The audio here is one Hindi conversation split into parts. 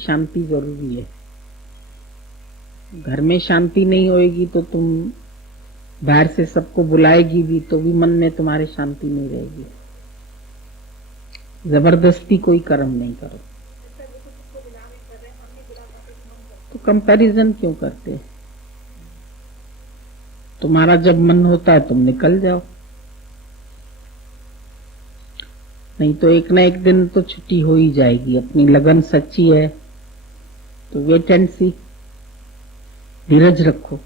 शांति जरूरी है। घर में शांति नहीं होएगी तो तुम बाहर से सबको बुलाएगी भी तो भी मन में तुम्हारे शांति नहीं रहेगी। जबरदस्ती कोई कर्म नहीं करो। तो कंपैरिजन क्यों करते? तुम्हारा जब मन होता है तुम निकल जाओ, नहीं तो एक ना एक दिन तो छुट्टी हो ही जाएगी। अपनी लगन सच्ची है तो वेट एंड सी, धीरज रखो।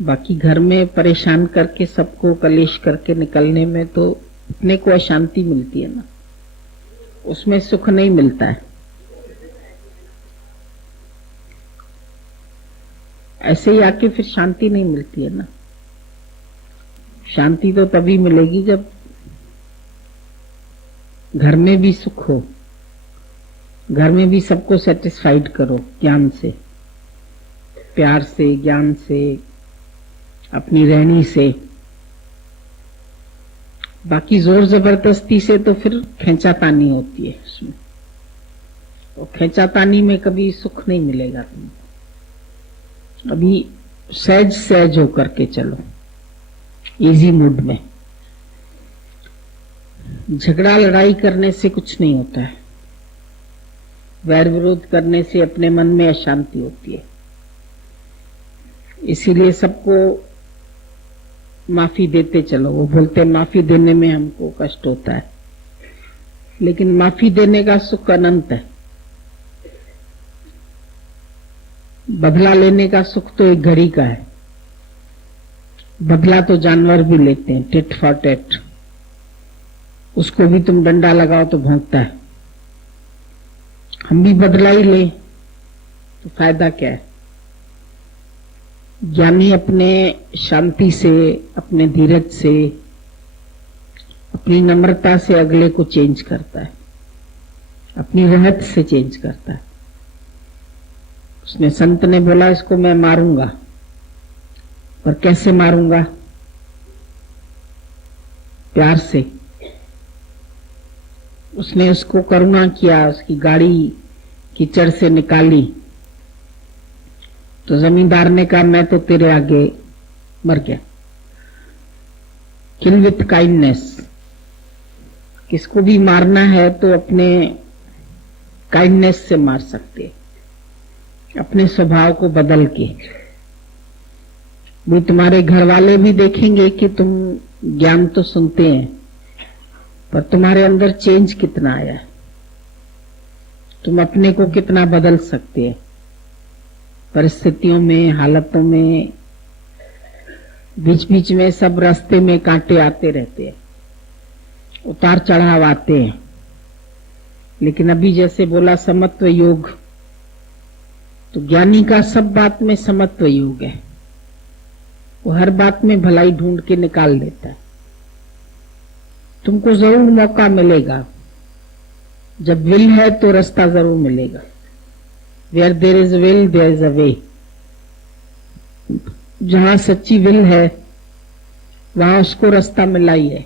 बाकी घर में परेशान करके सबको कलेश करके निकलने में तो अपने को अशांति मिलती है ना, उसमें सुख नहीं मिलता है। ऐसे ही आके फिर शांति नहीं मिलती है ना। शांति तो तभी मिलेगी जब घर में भी सुख हो, घर में भी सबको सेटिस्फाइड करो, ज्ञान से, प्यार से, ज्ञान से, अपनी रहनी से। बाकी जोर जबरदस्ती से तो फिर खींचातानी होती है उसमें, और खींचातानी में कभी सुख नहीं मिलेगा तुमको। अभी सहज सहज होकर के चलो, इजी मूड में। झगड़ा लड़ाई करने से कुछ नहीं होता है, वैर विरोध करने से अपने मन में अशांति होती है। इसीलिए सबको माफी देते चलो। वो बोलते हैं माफी देने में हमको कष्ट होता है, लेकिन माफी देने का सुख अनंत है। बदला लेने का सुख तो एक घड़ी का है। बदला तो जानवर भी लेते हैं, टिट फॉर टेट। उसको भी तुम डंडा लगाओ तो भौंकता है। हम भी बदला ही ले तो फायदा क्या है? ज्ञानी अपने शांति से, अपने धीरज से, अपनी नम्रता से अगले को चेंज करता है, अपनी रहत से चेंज करता है। उसने संत ने बोला इसको मैं मारूंगा, पर कैसे मारूंगा? प्यार से। उसने उसको करुणा किया, उसकी गाड़ी कीचड़ से निकाली तो जमींदार ने कहा मैं तो तेरे आगे मर गया। किल विथ काइंडनेस। किसको भी मारना है तो अपने काइंडनेस से मार सकते, अपने स्वभाव को बदल के। भी तुम्हारे घर वाले भी देखेंगे कि तुम ज्ञान तो सुनते हैं पर तुम्हारे अंदर चेंज कितना आया है, तुम अपने को कितना बदल सकते हैं। परिस्थितियों में, हालतों में, बीच बीच में सब रास्ते में कांटे आते रहते हैं, उतार चढ़ाव आते हैं। लेकिन अभी जैसे बोला समत्व योग, तो ज्ञानी का सब बात में समत्व योग है। वो हर बात में भलाई ढूंढ के निकाल देता है। तुमको जरूर मौका मिलेगा, जब विल है तो रास्ता जरूर मिलेगा। Where there is will there is a way. जहां सच्ची विल है वहां उसको रास्ता मिला ही है।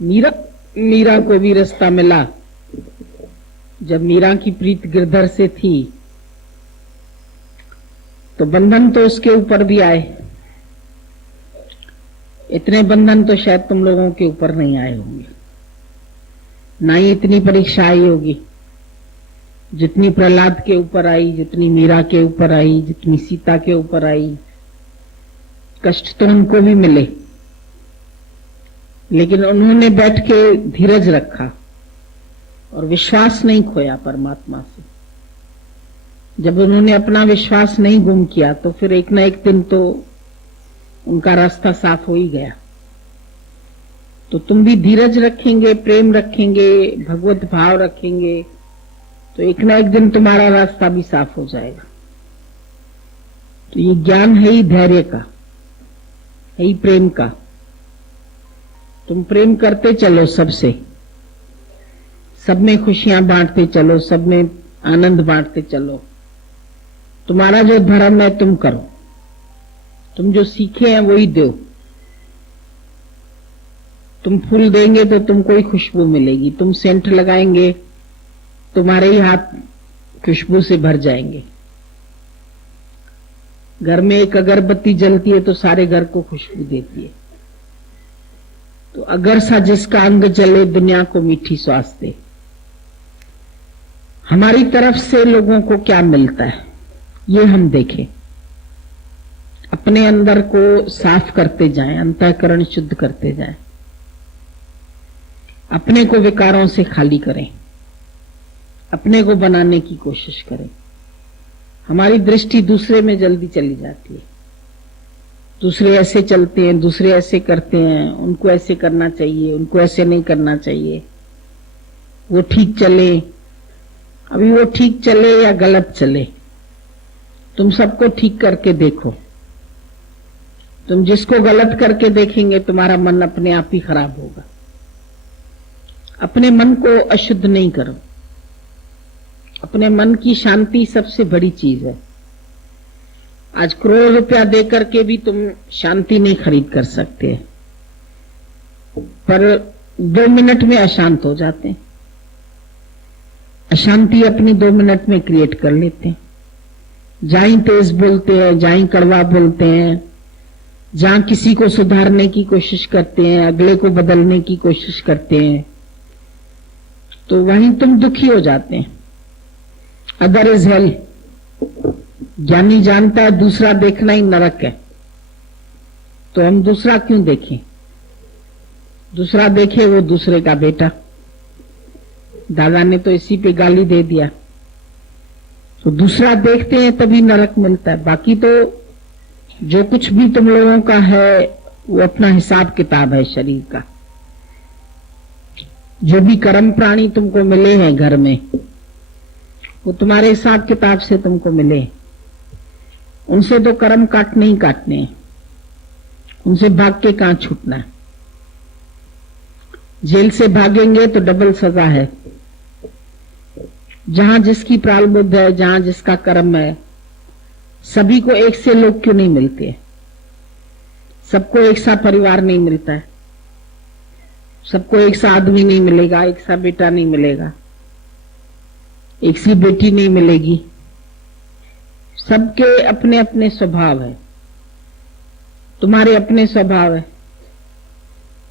मीरा को भी रास्ता मिला। जब मीरा की प्रीत गिरधर से थी तो बंधन तो उसके ऊपर भी आए। इतने बंधन तो शायद तुम लोगों के ऊपर नहीं आए होंगे, ना ही इतनी परीक्षा आई होगी जितनी प्रहलाद के ऊपर आई, जितनी मीरा के ऊपर आई, जितनी सीता के ऊपर आई। कष्ट तो उनको भी मिले, लेकिन उन्होंने बैठ के धीरज रखा और विश्वास नहीं खोया परमात्मा से। जब उन्होंने अपना विश्वास नहीं गुम किया तो फिर एक ना एक दिन तो उनका रास्ता साफ हो ही गया। तो तुम भी धीरज रखेंगे, प्रेम रखेंगे, भगवत भाव रखेंगे तो एक ना एक दिन तुम्हारा रास्ता भी साफ हो जाएगा। तो ये ज्ञान है ही धैर्य का, है ही प्रेम का। तुम प्रेम करते चलो सबसे, सब में खुशियां बांटते चलो, सब में आनंद बांटते चलो। तुम्हारा जो धर्म है तुम करो, तुम जो सीखे हैं वही दो। तुम फूल देंगे तो तुमको ही खुशबू मिलेगी, तुम सेंट लगाएंगे तुम्हारे ही हाथ खुशबू से भर जाएंगे। घर में एक अगरबत्ती जलती है तो सारे घर को खुशबू देती है। तो अगर सा जिसका अंग जले दुनिया को मीठी श्वास दे। हमारी तरफ से लोगों को क्या मिलता है ये हम देखें, अपने अंदर को साफ करते जाएं, अंतःकरण शुद्ध करते जाएं, अपने को विकारों से खाली करें, अपने को बनाने की कोशिश करें। हमारी दृष्टि दूसरे में जल्दी चली जाती है। दूसरे ऐसे चलते हैं, दूसरे ऐसे करते हैं, उनको ऐसे करना चाहिए, उनको ऐसे नहीं करना चाहिए, वो ठीक चले। अभी वो ठीक चले या गलत चले, तुम सबको ठीक करके देखो। तुम जिसको गलत करके देखेंगे तुम्हारा मन अपने आप ही खराब होगा। अपने मन को अशुद्ध नहीं करो। अपने मन की शांति सबसे बड़ी चीज है। आज करोड़ रुपया देकर के भी तुम शांति नहीं खरीद कर सकते, पर 2 मिनट में अशांत हो जाते हैं। अशांति अपनी 2 मिनट में क्रिएट कर लेते हैं। जहां तेज बोलते हैं, जहां कड़वा बोलते हैं, जहां किसी को सुधारने की कोशिश करते हैं, अगले को बदलने की कोशिश करते हैं, तो वहीं तुम दुखी हो जाते हैं। Other is hello. ज्ञानी जानता है दूसरा देखना ही नरक है, तो हम दूसरा क्यों देखें? दूसरा देखे वो दूसरे का बेटा। दादा ने तो इसी पे गाली दे दिया। तो दूसरा देखते हैं तभी नरक मिलता है। बाकी तो जो कुछ भी तुम लोगों का है वो अपना हिसाब किताब है शरीर का। जो भी कर्म प्राणी तुमको मिले हैं घर में, वो तुम्हारे हिसाब किताब से तुमको मिले। उनसे तो कर्म काटने ही काटने हैं, उनसे भाग के कहां छूटना है। जेल से भागेंगे तो डबल सजा है। जहां जिसकी प्रारब्ध है, जहां जिसका कर्म है, सभी को एक से लोग क्यों नहीं मिलते? सबको एक सा परिवार नहीं मिलता है, सबको एक सा आदमी नहीं मिलेगा, एक सा बेटा नहीं मिलेगा, एक सी बेटी नहीं मिलेगी। सबके अपने अपने स्वभाव है। तुम्हारे अपने स्वभाव है।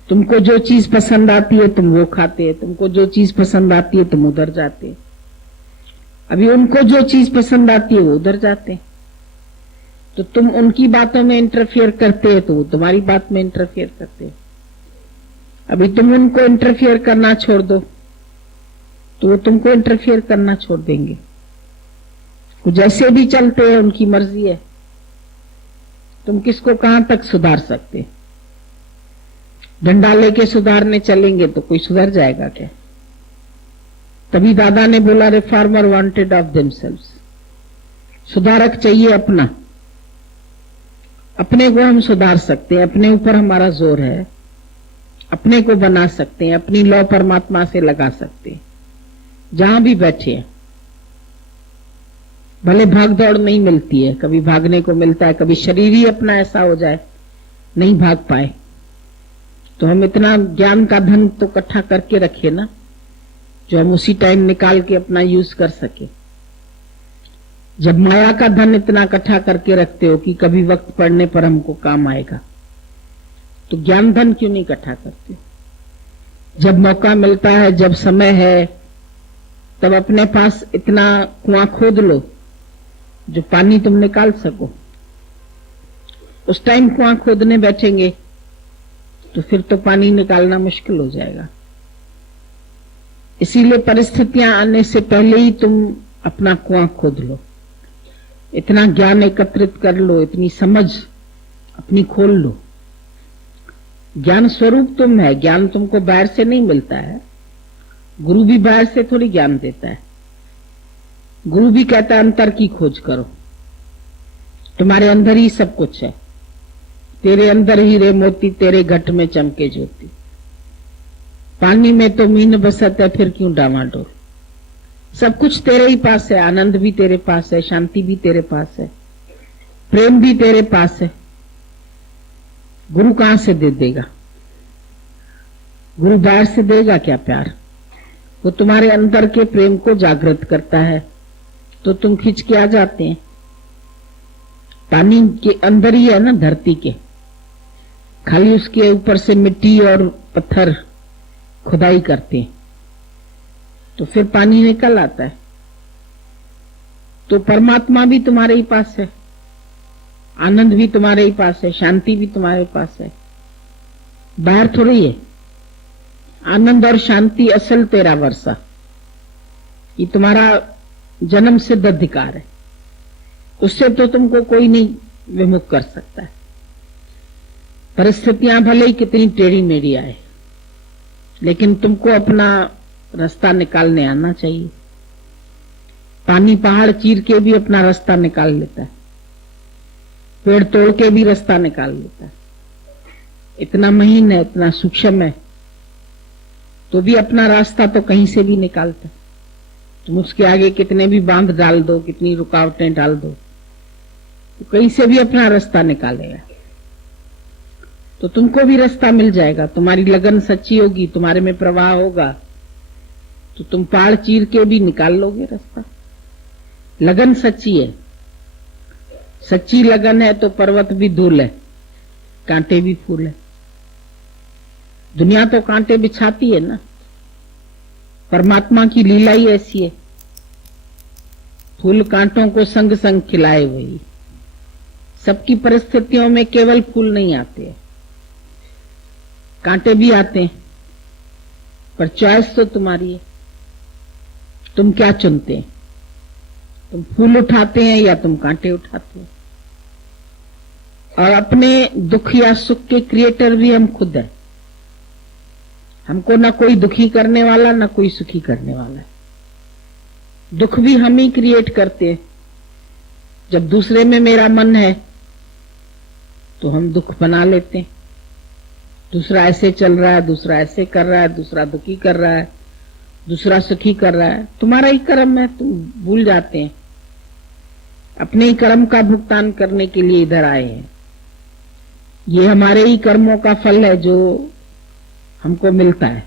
तुमको जो चीज पसंद आती है तुम वो खाते हैं, तुमको जो चीज पसंद आती है तुम उधर जाते हैं। अभी उनको जो चीज पसंद आती है वो उधर जाते हैं, तो तुम उनकी बातों में इंटरफियर करते हैं तो वो तुम्हारी बात में इंटरफियर करते हैं। अभी तुम उनको इंटरफियर करना छोड़ दो तो वो तुमको इंटरफियर करना छोड़ देंगे। वो जैसे भी चलते हैं उनकी मर्जी है। तुम किसको कहां तक सुधार सकते? डंडा लेके सुधारने चलेंगे तो कोई सुधर जाएगा क्या? तभी दादा ने बोला रिफॉर्मर वांटेड ऑफ देमसेल्व्स। सुधारक चाहिए अपना। अपने को हम सुधार सकते हैं, अपने ऊपर हमारा जोर है, अपने को बना सकते हैं, अपनी लौ परमात्मा से लगा सकते हैं जहां भी बैठे हैं। भले भाग दौड़ नहीं मिलती है, कभी भागने को मिलता है, कभी शरीर ही अपना ऐसा हो जाए नहीं भाग पाए, तो हम इतना ज्ञान का धन तो इकट्ठा करके रखे ना, जो हम उसी टाइम निकाल के अपना यूज कर सके। जब माया का धन इतना इकट्ठा करके रखते हो कि कभी वक्त पड़ने पर हमको काम आएगा, तो ज्ञान धन क्यों नहीं इकट्ठा करते हो? जब मौका मिलता है, जब समय है, तब अपने पास इतना कुआं खोद लो जो पानी तुम निकाल सको। उस टाइम कुआं खोदने बैठेंगे तो फिर तो पानी निकालना मुश्किल हो जाएगा। इसीलिए परिस्थितियां आने से पहले ही तुम अपना कुआं खोद लो, इतना ज्ञान एकत्रित कर लो, इतनी समझ अपनी खोल लो। ज्ञान स्वरूप तुम है। ज्ञान तुमको बाहर से नहीं मिलता है। गुरु भी बाहर से थोड़ी ज्ञान देता है। गुरु भी कहता है अंतर की खोज करो। तुम्हारे अंदर ही सब कुछ है। तेरे अंदर हीरे मोती, तेरे घट में चमके ज्योति। पानी में तो मीन बसत है, फिर क्यों डामाडोल? सब कुछ तेरे ही पास है। आनंद भी तेरे पास है, शांति भी तेरे पास है, प्रेम भी तेरे पास है। गुरु कहां से दे देगा? गुरु बाहर से देगा क्या प्यार? वो तुम्हारे अंदर के प्रेम को जागृत करता है, तो तुम खिंच के आ जाते हैं। पानी के अंदर ही है ना धरती के, खाली उसके ऊपर से मिट्टी और पत्थर खुदाई करते हैं तो फिर पानी निकल आता है। तो परमात्मा भी तुम्हारे ही पास है, आनंद भी तुम्हारे ही पास है, शांति भी तुम्हारे पास है, बाहर थोड़ी है। आनंद और शांति असल तेरा वर्षा, ये तुम्हारा जन्म सिद्ध अधिकार है, उससे तो तुमको कोई नहीं विमुख कर सकता है। परिस्थितियां भले ही कितनी टेढ़ी मेढ़ी आए, लेकिन तुमको अपना रास्ता निकालने आना चाहिए। पानी पहाड़ चीर के भी अपना रास्ता निकाल लेता है, पेड़ तोड़ के भी रास्ता निकाल लेता है। इतना महीन है, इतना सूक्ष्म है, तो भी अपना रास्ता तो कहीं से भी निकालता है। तुम उसके आगे कितने भी बांध डाल दो, कितनी रुकावटें डाल दो, तो कहीं से भी अपना रास्ता निकालेगा। तो तुमको भी रास्ता मिल जाएगा, तुम्हारी लगन सच्ची होगी, तुम्हारे में प्रवाह होगा, तो तुम पहाड़ चीर के भी निकाल लोगे रास्ता। लगन सच्ची है, सच्ची लगन है तो पर्वत भी धूल है, कांटे भी फूल है। दुनिया तो कांटे बिछाती है ना, परमात्मा की लीला ही ऐसी है, फूल कांटों को संग संग खिलाए हुए। सबकी परिस्थितियों में केवल फूल नहीं आते हैं, कांटे भी आते हैं, पर चॉइस तो तुम्हारी है। तुम क्या चुनते हैं? तुम फूल उठाते हैं या तुम कांटे उठाते हैं? और अपने दुख या सुख के क्रिएटर भी हम खुद है। हमको ना कोई दुखी करने वाला, ना कोई सुखी करने वाला है। दुख भी हम ही क्रिएट करते हैं। जब दूसरे में मेरा मन है तो हम दुख बना लेते हैं। दूसरा ऐसे चल रहा है, दूसरा ऐसे कर रहा है, दूसरा दुखी कर रहा है, दूसरा सुखी कर रहा है। तुम्हारा ही कर्म है, तुम भूल जाते हैं। अपने ही कर्म का भुगतान करने के लिए इधर आए हैं। ये हमारे ही कर्मों का फल है जो हमको मिलता है।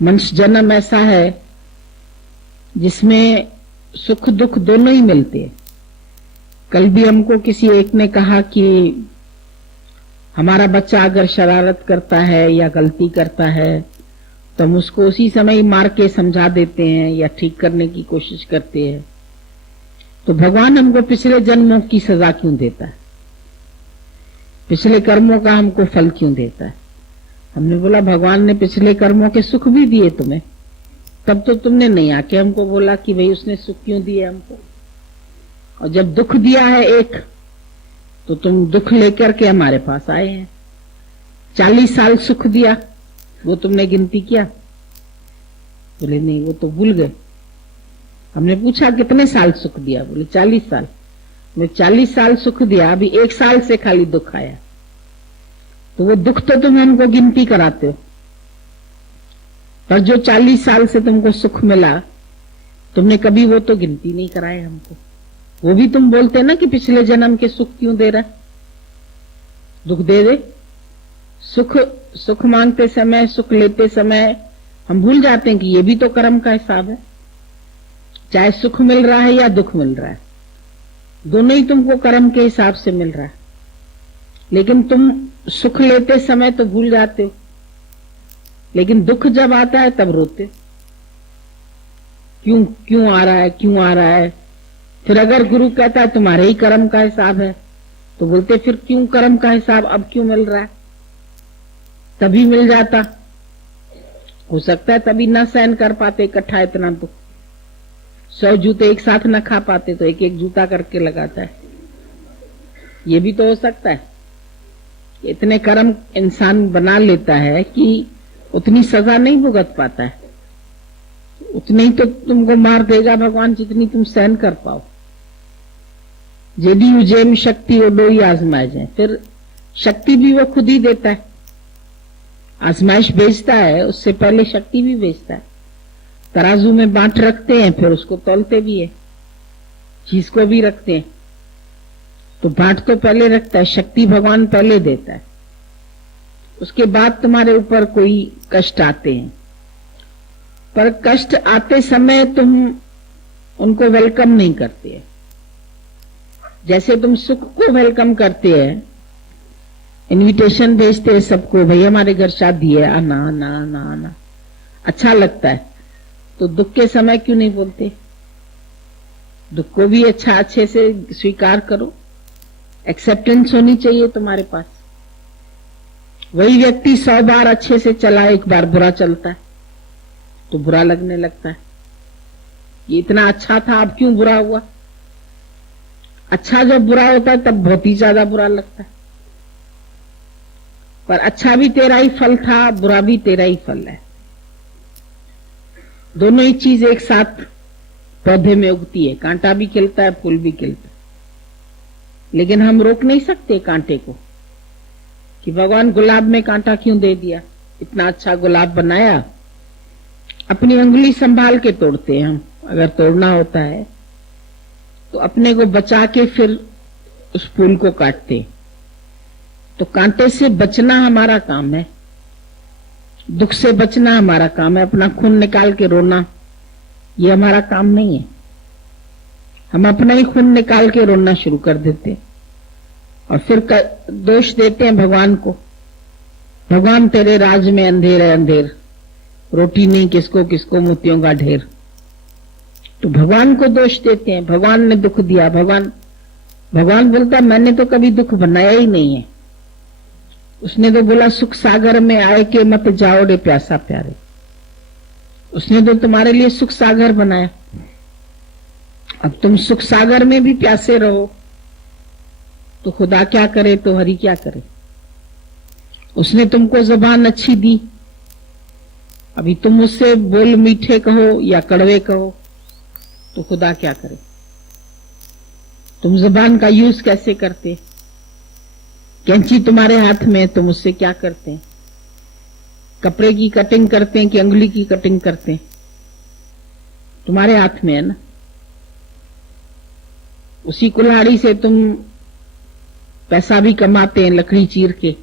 मनुष्य जन्म ऐसा है जिसमें सुख दुख दोनों ही मिलते हैं। कल भी हमको किसी एक ने कहा कि हमारा बच्चा अगर शरारत करता है या गलती करता है तो हम उसको उसी समय ही मार के समझा देते हैं या ठीक करने की कोशिश करते हैं। तो भगवान हमको पिछले जन्मों की सजा क्यों देता है? पिछले कर्मों का हमको फल क्यों देता है? हमने बोला भगवान ने पिछले कर्मों के सुख भी दिए तुम्हें, तब तो तुमने नहीं आके हमको बोला कि भाई उसने सुख क्यों दिए हमको। और जब दुख दिया है एक, तो तुम दुख लेकर के हमारे पास आए हैं। 40 साल सुख दिया, वो तुमने गिनती किया? बोले नहीं, वो तो भूल गए। हमने पूछा कितने साल सुख दिया? बोले 40 साल। मैं 40 साल सुख दिया, अभी 1 साल से खाली दुख आया। तो वो दुख तो तुम हमको गिनती कराते हो, पर जो 40 साल से तुमको सुख मिला तुमने कभी वो तो गिनती नहीं कराए हमको। वो भी तुम बोलते ना कि पिछले जन्म के सुख क्यों दे रहा है? दुख दे दे। सुख मांगते समय, सुख लेते समय हम भूल जाते हैं कि ये भी तो कर्म का हिसाब है। चाहे सुख मिल रहा है या दुख मिल रहा है, दोनों ही तुमको कर्म के हिसाब से मिल रहा है। लेकिन तुम सुख लेते समय तो भूल जाते हो, लेकिन दुख जब आता है तब रोते। क्यों आ रहा है, क्यों आ रहा है? फिर अगर गुरु कहता है तुम्हारे ही कर्म का हिसाब है, तो बोलते फिर क्यों कर्म का हिसाब, अब क्यों मिल रहा है? तभी मिल जाता, हो सकता है तभी ना सहन कर पाते इकट्ठा इतना दुख। 100 जूते एक साथ न खा पाते तो एक एक जूता करके लगाता है। ये भी तो हो सकता है। इतने कर्म इंसान बना लेता है कि उतनी सजा नहीं भुगत पाता है। उतनी तो तुमको मार देगा भगवान जितनी तुम सहन कर पाओ। जेडी उजेम शक्ति ओडो ही आजमाए जाए, फिर शक्ति भी वो खुद ही देता है। आजमाइश भेजता है, उससे पहले शक्ति भी भेजता है। तराजू में बांट रखते हैं, फिर उसको तौलते भी है, चीज को भी रखते हैं। तो बांट तो पहले रखता है, शक्ति भगवान पहले देता है, उसके बाद तुम्हारे ऊपर कोई कष्ट आते हैं। पर कष्ट आते समय तुम उनको वेलकम नहीं करते। जैसे तुम सुख को वेलकम करते हैं, इनविटेशन भेजते हैं सबको, भाई हमारे घर शादी है, आना आना आना आना, अच्छा लगता है। तो दुख के समय क्यों नहीं बोलते? दुख को भी अच्छे से स्वीकार करो, एक्सेप्टेंस होनी चाहिए तुम्हारे पास। वही व्यक्ति 100 बार अच्छे से चला, एक बार बुरा चलता है तो बुरा लगने लगता है। ये इतना अच्छा था, अब क्यों बुरा हुआ? अच्छा जब बुरा होता है तब बहुत ही ज्यादा बुरा लगता है। पर अच्छा भी तेरा ही फल था, बुरा भी तेरा ही फल है। दोनों ही चीज एक साथ पौधे में उगती है, कांटा भी खिलता है, फूल भी खिलता है। लेकिन हम रोक नहीं सकते कांटे को कि भगवान गुलाब में कांटा क्यों दे दिया, इतना अच्छा गुलाब बनाया। अपनी उंगली संभाल के तोड़ते हैं हम, अगर तोड़ना होता है तो अपने को बचा के फिर उस फूल को काटते। तो कांटे से बचना हमारा काम है, दुख से बचना हमारा काम है। अपना खून निकाल के रोना ये हमारा काम नहीं है। हम अपना ही खून निकाल के रोना शुरू कर देते और फिर दोष देते हैं भगवान को। भगवान तेरे राज में अंधेर है अंधेर, रोटी नहीं किसको किसको मोतियों का ढेर। तो भगवान को दोष देते हैं, भगवान ने दुख दिया। भगवान बोलता मैंने तो कभी दुख बनाया ही नहीं है। उसने तो बोला सुख सागर में आए के मत जाओ रे प्यासा प्यारे। उसने तो तुम्हारे लिए सुख सागर बनाया, अब तुम सुख सागर में भी प्यासे रहो तो खुदा क्या करे तो हरि क्या करे। उसने तुमको जुबान अच्छी दी, अभी तुम उससे बोल मीठे कहो या कड़वे कहो तो खुदा क्या करे। तुम जुबान का यूज कैसे करते? कैंची तुम्हारे हाथ में, तुम उससे क्या करते हैं? कपड़े की कटिंग करते हैं कि अंगुली की कटिंग करते हैं? तुम्हारे हाथ में है ना। उसी कुल्हाड़ी से तुम पैसा भी कमाते हैं, लकड़ी चीर के।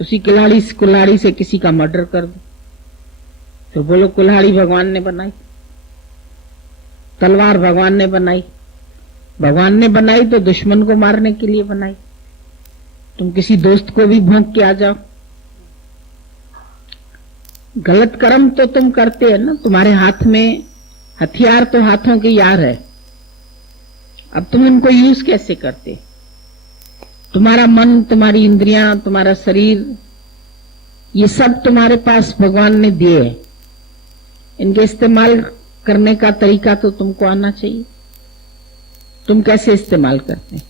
उसी कुल्हाड़ी से किसी का मर्डर कर दो, तो बोलो कुल्हाड़ी भगवान ने बनाई, तलवार भगवान ने बनाई। भगवान ने बनाई तो दुश्मन को मारने के लिए बनाई। तुम किसी दोस्त को भी भोंक के आ जाओ। गलत कर्म तो तुम करते हैं ना, तुम्हारे हाथ में हथियार तो हाथों के यार है। अब तुम इनको यूज कैसे करते? तुम्हारा मन, तुम्हारी इंद्रियां, तुम्हारा शरीर, ये सब तुम्हारे पास भगवान ने दिए हैं। इनके इस्तेमाल करने का तरीका तो तुमको आना चाहिए। तुम कैसे इस्तेमाल करते हैं?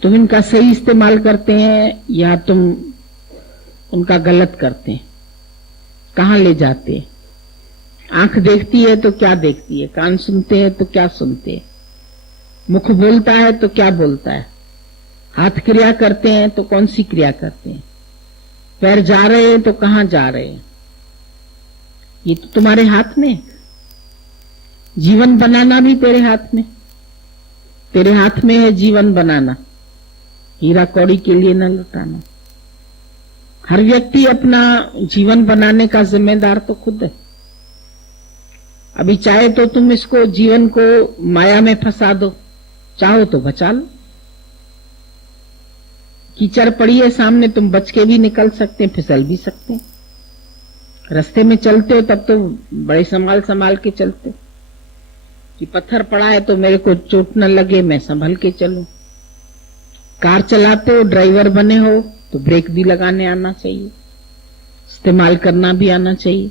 तुम इनका सही इस्तेमाल करते हैं या तुम उनका गलत करते हैं? कहां ले जाते हैं? आंख देखती है तो क्या देखती है, कान सुनते हैं तो क्या सुनते हैं, मुख बोलता है तो क्या बोलता है, हाथ क्रिया करते हैं तो कौन सी क्रिया करते हैं, पैर जा रहे हैं तो कहां जा रहे हैं? ये तो तुम्हारे हाथ में है। जीवन बनाना भी तेरे हाथ में, तेरे हाथ में है जीवन बनाना, हीरा कौड़ी के लिए न लुटाना। हर व्यक्ति अपना जीवन बनाने का जिम्मेदार तो खुद है। अभी चाहे तो तुम इसको जीवन को माया में फंसा दो, चाहो तो बचा लो। कीचड़ पड़ी है सामने, तुम बच के भी निकल सकते हैं, फिसल भी सकते हैं। रास्ते में चलते हो तब तो बड़े संभाल के चलते हो कि पत्थर पड़ा है तो मेरे को चोट न लगे, मैं संभल के चलूं। कार चलाते हो, ड्राइवर बने हो तो ब्रेक भी लगाने आना चाहिए, इस्तेमाल करना भी आना चाहिए।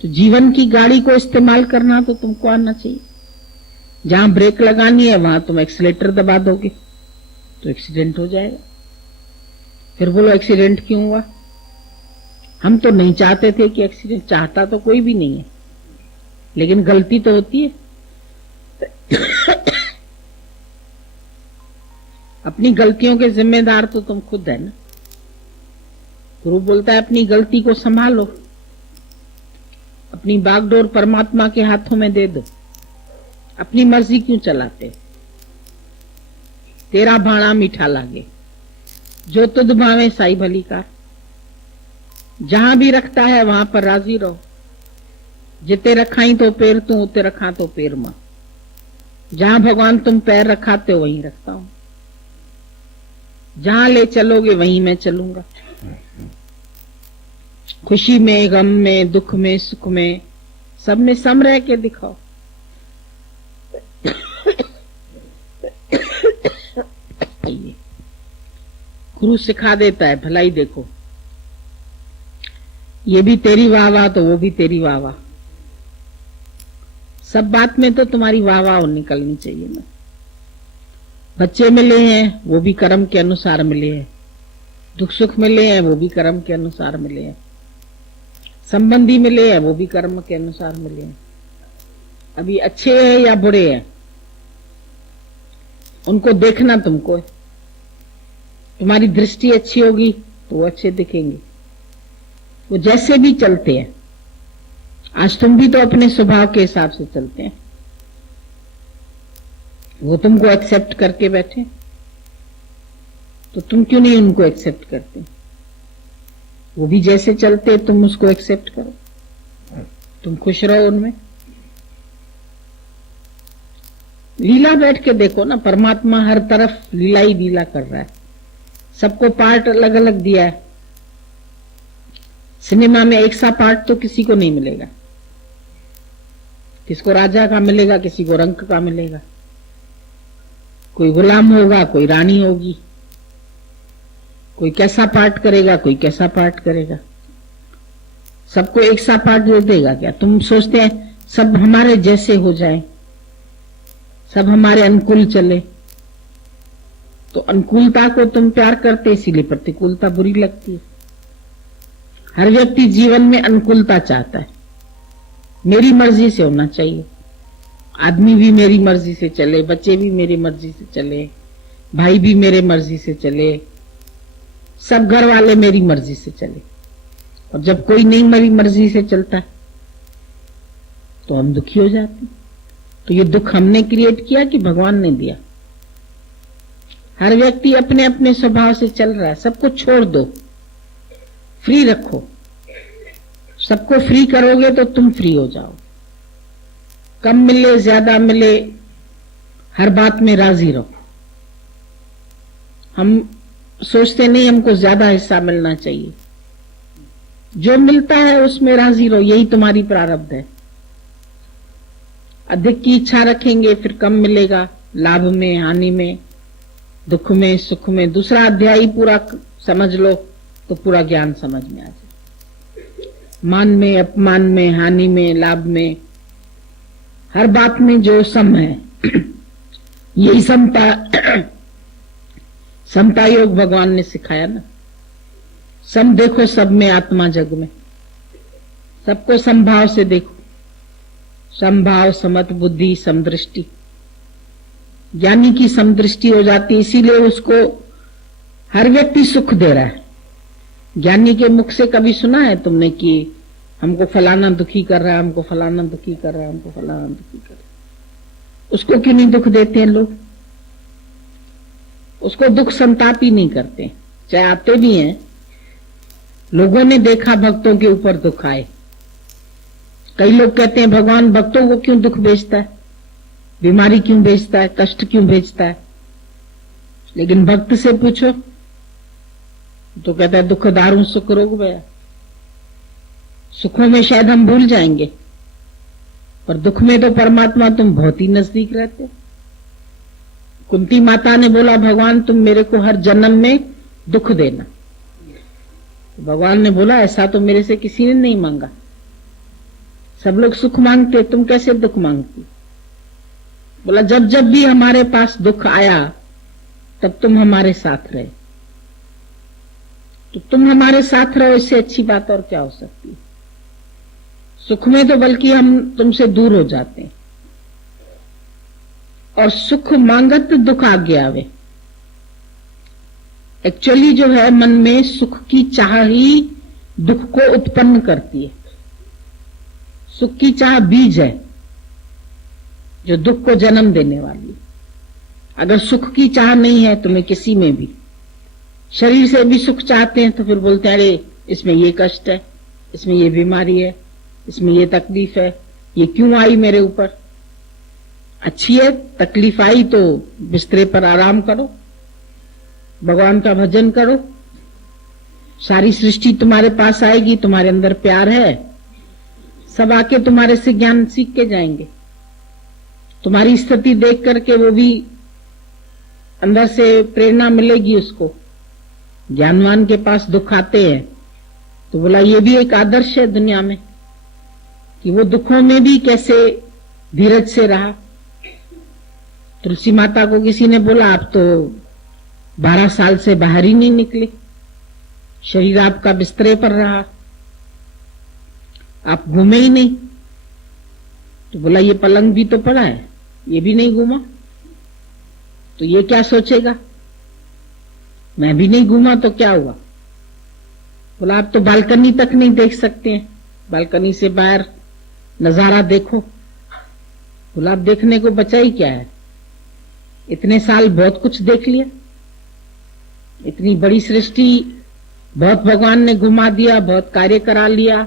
तो जीवन की गाड़ी को इस्तेमाल करना तो तुमको आना चाहिए। जहां ब्रेक लगानी है वहां तुम एक्सीलेटर दबा दोगे तो एक्सीडेंट हो जाएगा। फिर बोलो एक्सीडेंट क्यों हुआ? हम तो नहीं चाहते थे कि एक्सीडेंट, चाहता तो कोई भी नहीं है, लेकिन गलती तो होती है। अपनी गलतियों के जिम्मेदार तो तुम खुद है ना। गुरु बोलता है अपनी गलती को संभालो, अपनी बागडोर परमात्मा के हाथों में दे दो। अपनी मर्जी क्यों चलाते? तेरा भाणा मीठा लागे, जो तुझ भावे साई भली का। जहां भी रखता है वहां पर राजी रहो। जिते रखाई तो पैर तू उते रखा तो पैर मां। जहां भगवान तुम पैर रखाते हो वहीं रखता हूं, जहां ले चलोगे वहीं मैं चलूंगा। खुशी में, गम में, दुख में, सुख में, सब में सम रह के दिखाओ। गुरु सिखा देता है, भलाई देखो, ये भी तेरी वाह वाह तो वो भी तेरी वाह वाह। सब बात में तो तुम्हारी वाह वाह निकलनी चाहिए ना। बच्चे मिले हैं वो भी कर्म के अनुसार मिले हैं, दुख सुख मिले हैं वो भी कर्म के अनुसार मिले हैं, संबंधी मिले हैं वो भी कर्म के अनुसार मिले हैं। अभी अच्छे हैं या बुरे हैं उनको देखना तुमको है। तुम्हारी दृष्टि अच्छी होगी तो वो अच्छे दिखेंगे, वो जैसे भी चलते हैं। आज तुम भी तो अपने स्वभाव के हिसाब से चलते हैं, वो तुमको एक्सेप्ट करके बैठे तो तुम क्यों नहीं उनको एक्सेप्ट करते? वो भी जैसे चलते तुम उसको एक्सेप्ट करो, तुम खुश रहो उनमें। लीला बैठ के देखो ना, परमात्मा हर तरफ लीला ही लीला कर रहा है, सबको पार्ट अलग अलग दिया है। सिनेमा में एक सा पार्ट तो किसी को नहीं मिलेगा, किसको राजा का मिलेगा, किसी को रंक का मिलेगा, कोई गुलाम होगा, कोई रानी होगी, कोई कैसा पार्ट करेगा, कोई कैसा पार्ट करेगा। सबको एक सा पार्ट दे देगा क्या? तुम सोचते हैं सब हमारे जैसे हो जाए, सब हमारे अनुकूल चले, तो अनुकूलता को तुम प्यार करते, इसीलिए प्रतिकूलता बुरी लगती है। हर व्यक्ति जीवन में अनुकूलता चाहता है, मेरी मर्जी से होना चाहिए, आदमी भी मेरी मर्जी से चले, बच्चे भी मेरी मर्जी से चले, भाई भी मेरे मर्जी से चले, सब घर वाले मेरी मर्जी से चले। और जब कोई नहीं मेरी मर्जी से चलता तो हम दुखी हो जाते हैं। तो ये दुख हमने क्रिएट किया कि भगवान ने दिया? हर व्यक्ति अपने अपने स्वभाव से चल रहा है, सबको छोड़ दो, फ्री रखो। सबको फ्री करोगे तो तुम फ्री हो जाओ। कम मिले ज्यादा मिले, हर बात में राजी रहो। हम सोचते नहीं हमको ज्यादा हिस्सा मिलना चाहिए, जो मिलता है उसमें राजी रहो, यही तुम्हारी प्रारब्ध है। अधिक की इच्छा रखेंगे फिर कम मिलेगा, लाभ में, हानि में, दुख में, सुख में। दूसरा अध्याय पूरा समझ लो तो पूरा ज्ञान समझ में आ जाए। मान में, अपमान में, हानि में, लाभ में, हर बात में जो सम है यही समता योग भगवान ने सिखाया ना। सम देखो सब में, आत्मा जग में, सबको समभाव से देखो। समभाव, समत बुद्धि, समदृष्टि। ज्ञानी की समदृष्टि हो जाती है, इसीलिए उसको हर व्यक्ति सुख दे रहा है। ज्ञानी के मुख से कभी सुना है तुमने कि हमको फलाना दुखी कर रहा है, हमको फलाना दुखी कर रहा है, हमको फलाना दुखी कर रहा है? उसको क्यों नहीं दुख देते हैं लोग? उसको दुख संताप ही नहीं करते, चाहे आते भी हैं। लोगों ने देखा भक्तों के ऊपर दुख आए। कई लोग कहते हैं भगवान भक्तों को क्यों दुख भेजता है, बीमारी क्यों भेजता है, कष्ट क्यों भेजता है? लेकिन भक्त से पूछो तो कहता है दुख दारू सुख रोग भया। सुखों में शायद हम भूल जाएंगे, पर दुख में तो परमात्मा तुम बहुत ही नजदीक रहते हो। कुंती माता ने बोला भगवान तुम मेरे को हर जन्म में दुख देना। भगवान ने बोला ऐसा तो मेरे से किसी ने नहीं मांगा, सब लोग सुख मांगते, तुम कैसे दुख मांगती? बोला जब जब भी हमारे पास दुख आया तब तुम हमारे साथ रहे, तो तुम हमारे साथ रहो, इससे अच्छी बात और क्या हो सकती है? सुख में तो बल्कि हम तुमसे दूर हो जाते हैं, और सुख मांगत दुख आगे आवे। एक्चुअली जो है मन में सुख की चाह ही दुख को उत्पन्न करती है। सुख की चाह बीज है जो दुख को जन्म देने वाली है। अगर सुख की चाह नहीं है तुम्हें किसी में भी, शरीर से भी सुख चाहते हैं तो फिर बोलते हैं अरे इसमें ये कष्ट है, इसमें ये बीमारी है, इसमें ये तकलीफ है, ये क्यों आई मेरे ऊपर। अच्छी है, तकलीफ आई तो बिस्तरे पर आराम करो, भगवान का भजन करो, सारी सृष्टि तुम्हारे पास आएगी, तुम्हारे अंदर प्यार है, सब आके तुम्हारे से ज्ञान सीख के जाएंगे। तुम्हारी स्थिति देख करके वो भी अंदर से प्रेरणा मिलेगी उसको। ज्ञानवान के पास दुख आते हैं तो बोला ये भी एक आदर्श है दुनिया में कि वो दुखों में भी कैसे धीरज से रहा। तुलसी माता को किसी ने बोला आप तो 12 साल से बाहर ही नहीं निकले, शरीर आपका बिस्तरे पर रहा, आप घूमे ही नहीं। तो बोला ये पलंग भी तो पड़ा है, ये भी नहीं घूमा, तो ये क्या सोचेगा, मैं भी नहीं घूमा तो क्या हुआ। बोला आप तो बालकनी तक नहीं देख सकते हैं, बालकनी से बाहर नजारा देखो। बोला आप देखने को बचा ही क्या है, इतने साल बहुत कुछ देख लिया, इतनी बड़ी सृष्टि बहुत भगवान ने घुमा दिया, बहुत कार्य करा लिया,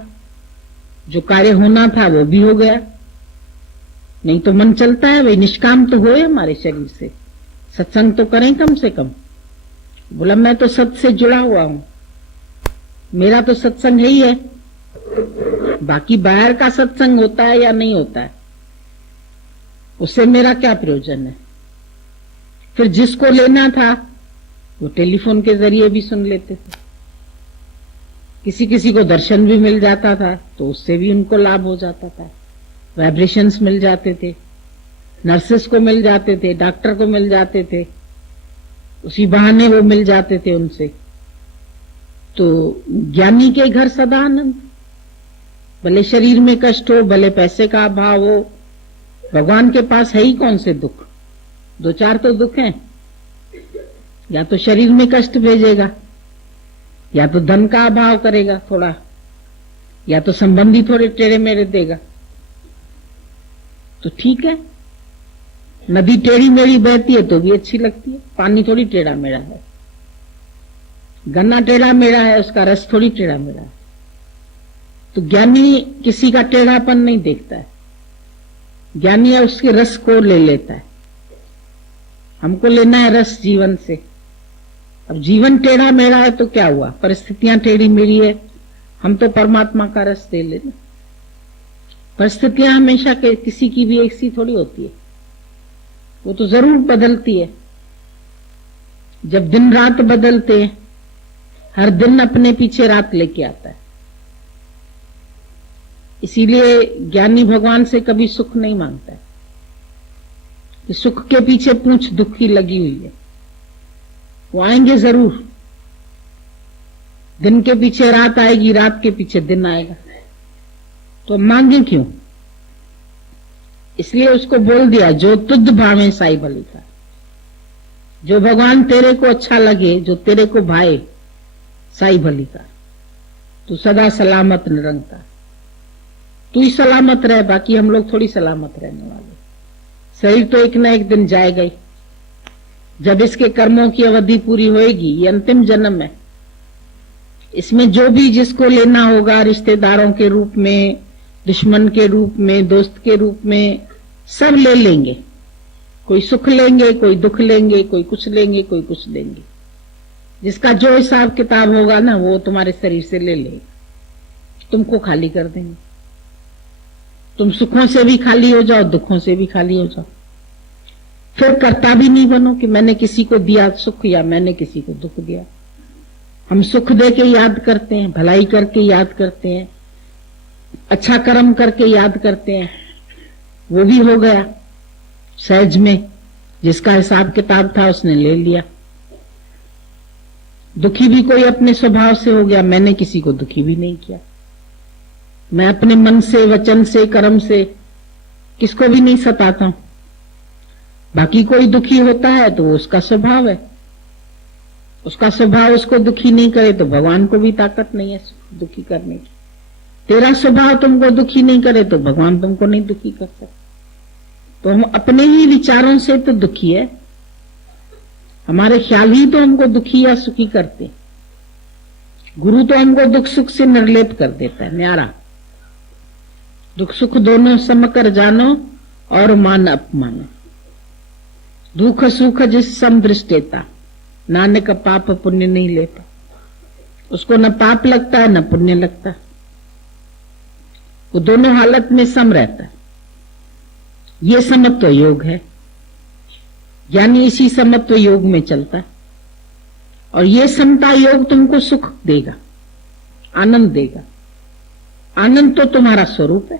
जो कार्य होना था वो भी हो गया। नहीं तो मन चलता है भाई, निष्काम तो होए हमारे शरीर से, सत्संग तो करें कम से कम। बोला मैं तो सत से जुड़ा हुआ हूं, मेरा तो सत्संग ही है, बाकी बाहर का सत्संग होता है या नहीं होता है उससे मेरा क्या प्रयोजन है। फिर जिसको लेना था वो टेलीफोन के जरिए भी सुन लेते थे, किसी किसी को दर्शन भी मिल जाता था तो उससे भी उनको लाभ हो जाता था, वाइब्रेशंस मिल जाते थे, नर्सेस को मिल जाते थे, डॉक्टर को मिल जाते थे, उसी बहाने वो मिल जाते थे उनसे। तो ज्ञानी के घर सदा आनंद, भले शरीर में कष्ट हो, भले पैसे का अभाव हो, भगवान के पास है ही कौन से दुख, 2-4 तो दुख हैं, या तो शरीर में कष्ट भेजेगा, या तो धन का अभाव करेगा थोड़ा, या तो संबंधी थोड़े टेढ़े मेढ़े देगा। तो ठीक है, नदी टेढ़ी मेढ़ी बहती है तो भी अच्छी लगती है, पानी थोड़ी टेढ़ा मेढ़ा है, गन्ना टेढ़ा मेढ़ा है उसका रस थोड़ी टेढ़ा मेढ़ा है। तो ज्ञानी किसी का टेढ़ापन नहीं देखता है, ज्ञानी है उसके रस को ले लेता है। हमको लेना है रस जीवन से। अब जीवन टेढ़ा मेढ़ा है तो क्या हुआ, परिस्थितियां टेढ़ी मेढ़ी है, हम तो परमात्मा का रस दे लेना। परिस्थितियां हमेशा किसी की भी एक सी थोड़ी होती है, वो तो जरूर बदलती है। जब दिन रात बदलते हैं, हर दिन अपने पीछे रात लेके आता है। इसीलिए ज्ञानी भगवान से कभी सुख नहीं मांगता है कि सुख के पीछे पूंछ दुख की लगी हुई है, वो आएंगे जरूर। दिन के पीछे रात आएगी, रात के पीछे दिन आएगा, तो मांगे क्यों। इसलिए उसको बोल दिया जो तुझ भावे साई भली का, जो भगवान तेरे को अच्छा लगे, जो तेरे को भाए साई भली का, तू सदा सलामत निरंकार, तू ही सलामत रहे, बाकी हम लोग थोड़ी सलामत रहने वाले। शरीर तो एक ना एक दिन जाएगा ही, जब इसके कर्मों की अवधि पूरी होएगी, ये अंतिम जन्म है, इसमें जो भी जिसको लेना होगा, रिश्तेदारों के रूप में, दुश्मन के रूप में, दोस्त के रूप में, सब ले लेंगे। कोई सुख लेंगे, कोई दुख लेंगे, कोई कुछ लेंगे, कोई कुछ लेंगे। जिसका जो हिसाब किताब होगा ना, वो तुम्हारे शरीर से ले लेगा, तुमको खाली कर देंगे। तुम सुखों से भी खाली हो जाओ, दुखों से भी खाली हो जाओ। फिर कर्ता भी नहीं बनो कि मैंने किसी को दिया सुख या मैंने किसी को दुख दिया। हम सुख दे के याद करते हैं, भलाई करके याद करते हैं, अच्छा कर्म करके याद करते हैं, वो भी हो गया सहज में। जिसका हिसाब किताब था उसने ले लिया। दुखी भी कोई अपने स्वभाव से हो गया, मैंने किसी को दुखी भी नहीं किया, मैं अपने मन से, वचन से, कर्म से किसको भी नहीं सताता हूं। बाकी कोई दुखी होता है तो वो उसका स्वभाव है, उसका स्वभाव उसको दुखी नहीं करे तो भगवान को भी ताकत नहीं है दुखी करने की। तेरा स्वभाव तुमको दुखी नहीं करे तो भगवान तुमको नहीं दुखी कर सकते। तो हम अपने ही विचारों से तो दुखी है, हमारे ख्याल ही तो हमको दुखी या सुखी करते। गुरु तो हमको दुख सुख से निर्लेप कर देता है, न्यारा। दुख सुख दोनों समकर जानो और मान अपमानो। दुख सुख जिस सम दृष्टेता, नानक पाप पुण्य नहीं लेता। उसको न पाप लगता है न पुण्य लगता, वो दोनों हालत में सम रहता है। ये समत्व योग है, यानी इसी समत्व योग में चलता है। और ये समता योग तुमको सुख देगा, आनंद देगा। आनंद तो तुम्हारा स्वरूप है।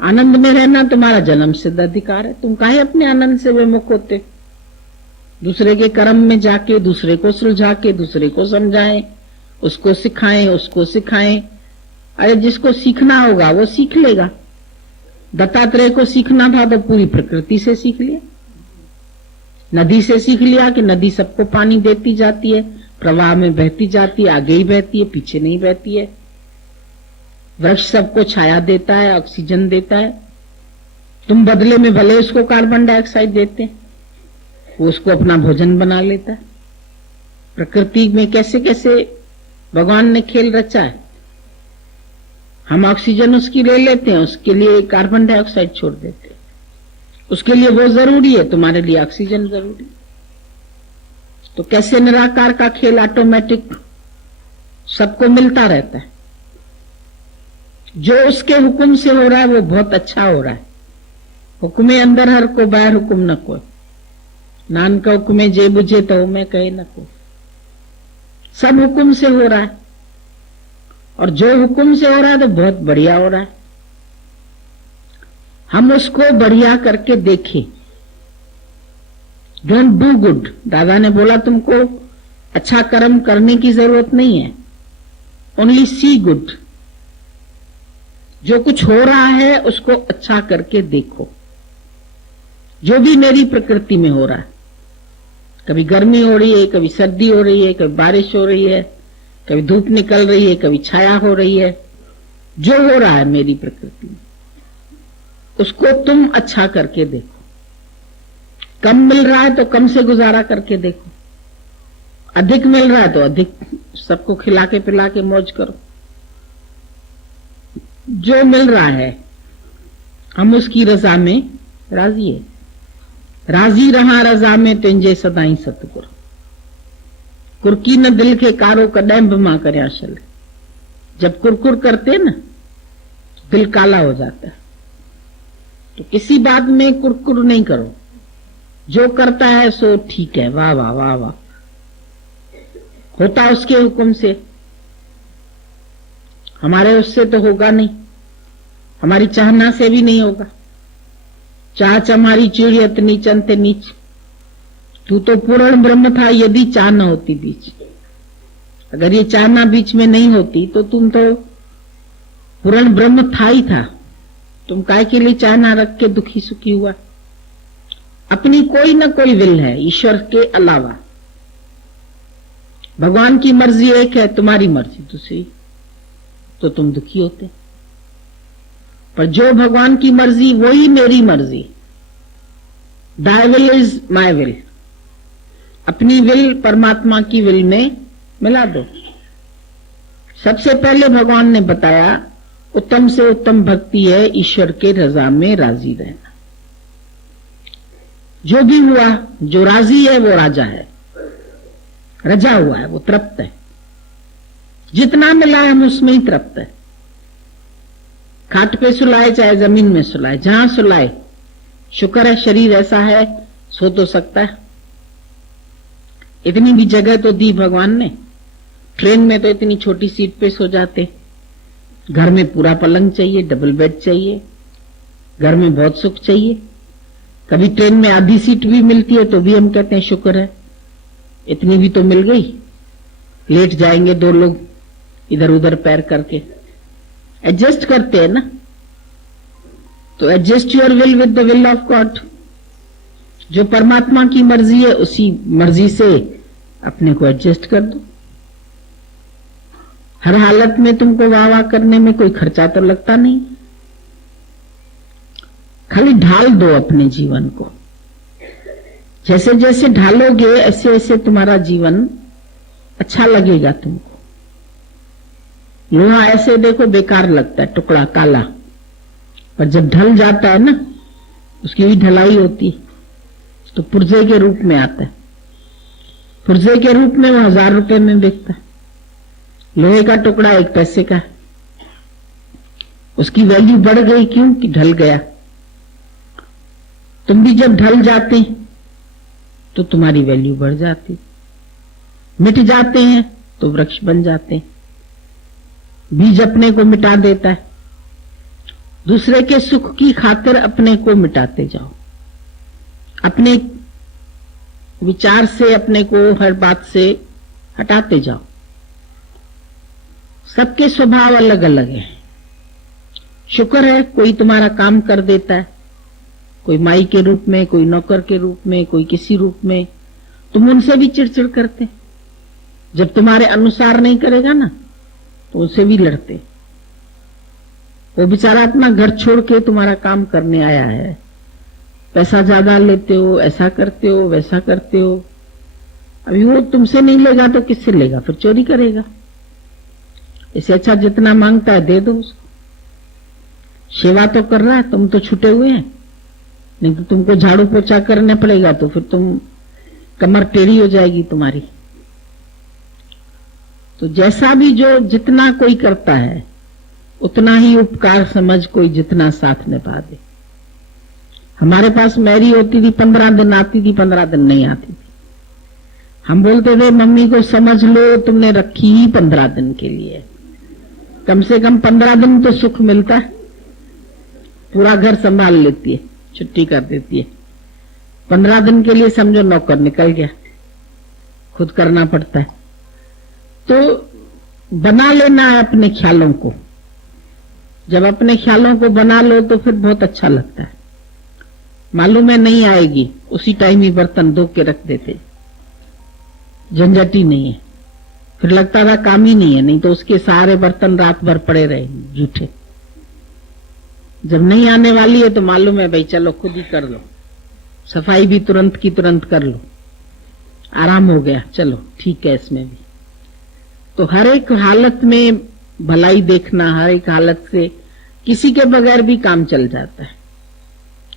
आनंद में रहना तुम्हारा जन्म सिद्ध अधिकार है। तुम काहे अपने आनंद से विमुख होते? दूसरे के कर्म में जाके, दूसरे को सुलझा के, दूसरे को समझाएं, उसको सिखाएं, उसको सिखाएं। अरे जिसको सीखना होगा वो सीख लेगा। दत्तात्रेय को सीखना था तो पूरी प्रकृति से सीख लिया, नदी से सीख लिया कि नदी सबको पानी देती जाती है, प्रवाह में बहती जाती है, आगे ही बहती है, पीछे नहीं बहती है। वृक्ष सबको छाया देता है, ऑक्सीजन देता है। तुम बदले में भले उसको कार्बन डाइऑक्साइड देते हैं, वो उसको अपना भोजन बना लेता है। प्रकृति में कैसे कैसे भगवान ने खेल रचा है। हम ऑक्सीजन उसकी ले लेते हैं, उसके लिए कार्बन डाइऑक्साइड छोड़ देते हैं। उसके लिए वो जरूरी है, तुम्हारे लिए ऑक्सीजन जरूरी है। तो कैसे निराकार का खेल ऑटोमेटिक सबको मिलता रहता है। जो उसके हुक्म से हो रहा है वो बहुत अच्छा हो रहा है। हुक्मे अंदर हर को, बाहर हुक्म न कोई। नानक हुक्मे जे बुझे तो मैं कहे न को। सब हुक्म से हो रहा है, और जो हुक्म से हो रहा है तो बहुत बढ़िया हो रहा है। हम उसको बढ़िया करके देखें। Don't do good. दादा ने बोला तुमको अच्छा कर्म करने की जरूरत नहीं है, ओनली सी गुड। जो कुछ हो रहा है उसको अच्छा करके देखो। जो भी मेरी प्रकृति में हो रहा है, कभी गर्मी हो रही है, कभी सर्दी हो रही है, कभी बारिश हो रही है, कभी धूप निकल रही है, कभी छाया हो रही है, जो हो रहा है मेरी प्रकृति में, उसको तुम अच्छा करके देखो। कम मिल रहा है तो कम से गुजारा करके देखो, अधिक मिल रहा है तो अधिक सबको खिला के पिला के मौज करो। जो मिल रहा है हम उसकी रजा में राजी है। राजी रहा रजा में तुंहिंजे सदाई सतगुरु। कुरकी न दिल के कारो कॾहिं बि मां कर्या शल। जब कुरकुर करते ना तो दिल काला हो जाता है। तो किसी बात में कुरकुर नहीं करो। जो करता है सो ठीक है, वाह वाह वाह वाह, होता उसके हुक्म से, हमारे उससे तो होगा नहीं, हमारी चाहना से भी नहीं होगा। चाह हमारी चिड़ी इतनी चंते नीच। तू तो पूर्ण ब्रह्म था यदि चाह न होती बीच। अगर ये चाहना बीच में नहीं होती तो तुम तो पूर्ण ब्रह्म था ही था। तुम काय के लिए चाहना रख के दुखी सुखी हुआ? अपनी कोई न कोई विल है ईश्वर के अलावा। भगवान की मर्जी एक है, तुम्हारी मर्जी दूसरी, तो तुम दुखी होते। पर जो भगवान की मर्जी वही मेरी मर्जी। Thy will is my will. अपनी विल परमात्मा की विल में मिला दो। सबसे पहले भगवान ने बताया उत्तम से उत्तम भक्ति है ईश्वर के रजा में राजी रहना। जो भी हुआ, जो राजी है वो राजा है, रजा हुआ है, वो तृप्त है। जितना मिला है हम उसमें ही तृप्त है। खाट पे सुलाए चाहे जमीन में सुलाए, जहां सुलाए शुक्र है शरीर ऐसा है, सो तो सकता है। इतनी भी जगह तो दी भगवान ने। ट्रेन में तो इतनी छोटी सीट पे सो जाते, घर में पूरा पलंग चाहिए, डबल बेड चाहिए, घर में बहुत सुख चाहिए। कभी ट्रेन में आधी सीट भी मिलती है तो भी हम कहते हैं शुक्र है, इतनी भी तो मिल गई। लेट जाएंगे दो लोग इधर उधर पैर करके, एडजस्ट करते हैं ना। तो adjust your will with the will of God. जो परमात्मा की मर्जी है उसी मर्जी से अपने को एडजस्ट कर दो। हर हालत में तुमको वाह वाह करने में कोई खर्चा तो लगता नहीं, खाली ढाल दो अपने जीवन को। जैसे जैसे ढालोगे ऐसे ऐसे तुम्हारा जीवन अच्छा लगेगा तुमको। लोहा ऐसे देखो बेकार लगता है, टुकड़ा काला, पर जब ढल जाता है ना, उसकी भी ढलाई होती है तो पुर्जे के रूप में आता है। पुर्जे के रूप में वो 1000 रुपए में बिकता है। लोहे का टुकड़ा 1 पैसे का है। उसकी वैल्यू बढ़ गई क्यों कि ढल गया। तुम भी जब ढल जाते तो तुम्हारी वैल्यू बढ़ जाती, मिट जाते हैं तो वृक्ष बन जाते हैं। बीज अपने को मिटा देता है। दूसरे के सुख की खातिर अपने को मिटाते जाओ, अपने विचार से अपने को हर बात से हटाते जाओ। सबके स्वभाव अलग अलग है। शुक्र है कोई तुम्हारा काम कर देता है, कोई माई के रूप में, कोई नौकर के रूप में, कोई किसी रूप में। तुम उनसे भी चिड़चिड़ करते, जब तुम्हारे अनुसार नहीं करेगा ना तो उनसे भी लड़ते। वो बेचारा अपना घर छोड़ के तुम्हारा काम करने आया है, पैसा ज्यादा लेते हो, ऐसा करते हो, वैसा करते हो। अभी वो तुमसे नहीं लेगा तो किससे लेगा, फिर चोरी करेगा। इससे अच्छा जितना मांगता है दे दो उसको। सेवा तो कर रहा है, तुम तो छूटे हुए हैं। नहीं तो तुमको झाड़ू पोछा करना पड़ेगा तो फिर तुम कमर टेढ़ी हो जाएगी तुम्हारी। तो जैसा भी जो जितना कोई करता है उतना ही उपकार समझ कोई जितना साथ निभा दे। हमारे पास मैरी होती थी, 15 दिन आती थी, 15 दिन नहीं आती थी। हम बोलते थे मम्मी को समझ लो तुमने रखी ही 15 दिन के लिए, कम से कम 15 दिन तो सुख मिलता है। पूरा घर संभाल लेती है, छुट्टी कर देती है। 15 दिन के लिए समझो नौकर निकल गया, खुद करना पड़ता है। तो बना लेना है अपने ख्यालों को। जब अपने ख्यालों को बना लो तो फिर बहुत अच्छा लगता है। मालूम है नहीं आएगी, उसी टाइम ही बर्तन धो के रख देते, झंझट ही नहीं है। फिर लगता था काम ही नहीं है, नहीं तो उसके सारे बर्तन रात भर पड़े रहे जूठे। जब नहीं आने वाली है तो मालूम है भाई चलो खुद ही कर लो, सफाई भी तुरंत की तुरंत कर लो, आराम हो गया, चलो ठीक है। इसमें भी तो हर एक हालत में भलाई देखना, हर एक हालत से किसी के बगैर भी काम चल जाता है।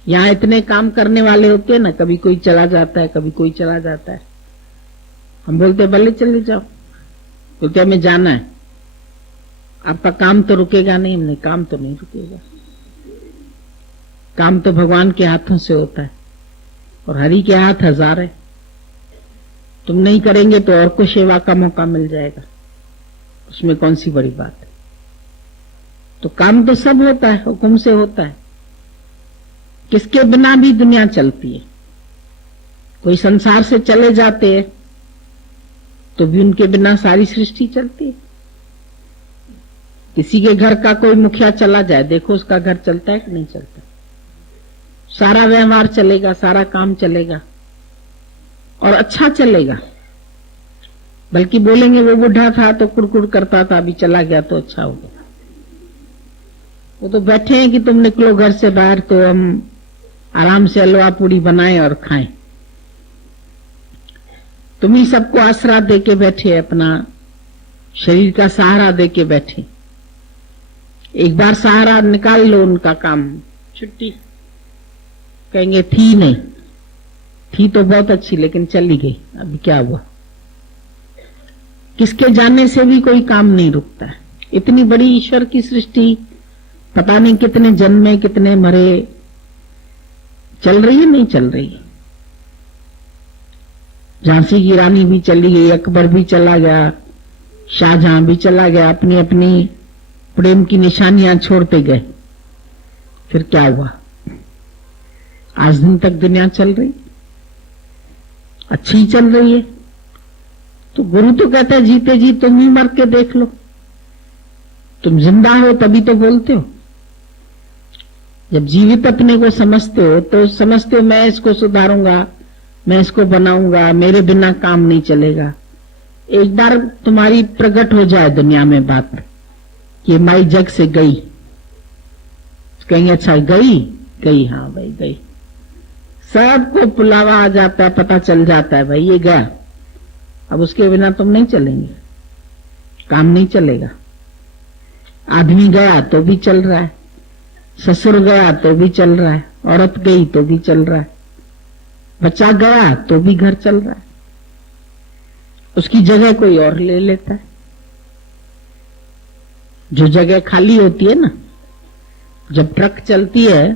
यहाँ इतने काम करने वाले होते हैं ना, कभी कोई चला जाता है, कभी कोई चला जाता है। हम बोलते भले चले जाओ, बोलते हमें जाना है। आपका काम तो रुकेगा नहीं। हमने काम तो नहीं रुकेगा, काम तो भगवान के हाथों से होता है और हरि के हाथ 1000 है। तुम नहीं करेंगे तो और को सेवा का मौका मिल जाएगा, उसमें कौन सी बड़ी बात है। तो काम तो सब होता है, हुक्म से होता है। किसके बिना भी दुनिया चलती है। कोई संसार से चले जाते हैं तो भी उनके बिना सारी सृष्टि चलती है। किसी के घर का कोई मुखिया चला जाए, देखो उसका घर चलता है कि नहीं चलता। सारा व्यवहार चलेगा, सारा काम चलेगा और अच्छा चलेगा। बल्कि बोलेंगे वो बूढ़ा था तो कुड़कुड़ करता था, अभी चला गया तो अच्छा हो गया। वो तो बैठे हैं कि तुम निकलो घर से बाहर तो हम आराम से हलवा पूड़ी बनाएं और खाएं। तुम ही सबको आसरा देके बैठे, अपना शरीर का सहारा देके बैठे। एक बार सहारा निकाल लो उनका काम, छुट्टी। कहेंगे थी नहीं, थी तो बहुत अच्छी लेकिन चली गई, अभी क्या हुआ। किसके जाने से भी कोई काम नहीं रुकता है। इतनी बड़ी ईश्वर की सृष्टि, पता नहीं कितने जन्मे कितने मरे, चल रही है नहीं चल रही। झांसी की रानी भी चली गई, अकबर भी चला गया, शाहजहां भी चला गया, अपनी अपनी प्रेम की निशानियां छोड़ते गए। फिर क्या हुआ। आज दिन तक दुनिया चल रही, अच्छी चल रही है। तो गुरु तो कहता है जीते जी तुम ही मर के देख लो। तुम जिंदा हो तभी तो बोलते हो। जब जीवित अपने को समझते हो तो समझते हो मैं इसको सुधारूंगा, मैं इसको बनाऊंगा, मेरे बिना काम नहीं चलेगा। एक बार तुम्हारी प्रकट हो जाए दुनिया में बात कि माई जग से गई, कहेंगे अच्छा गई गई, हाँ भाई गई। सबको पुलावा आ जाता है, पता चल जाता है भाई ये गया। अब उसके बिना तुम नहीं चलेंगे, काम नहीं चलेगा। आदमी गया तो भी चल रहा है, ससुर गया तो भी चल रहा है, औरत गई तो भी चल रहा है, बच्चा गया तो भी घर चल रहा है, उसकी जगह कोई और ले लेता है। जो जगह खाली होती है ना, जब ट्रक चलती है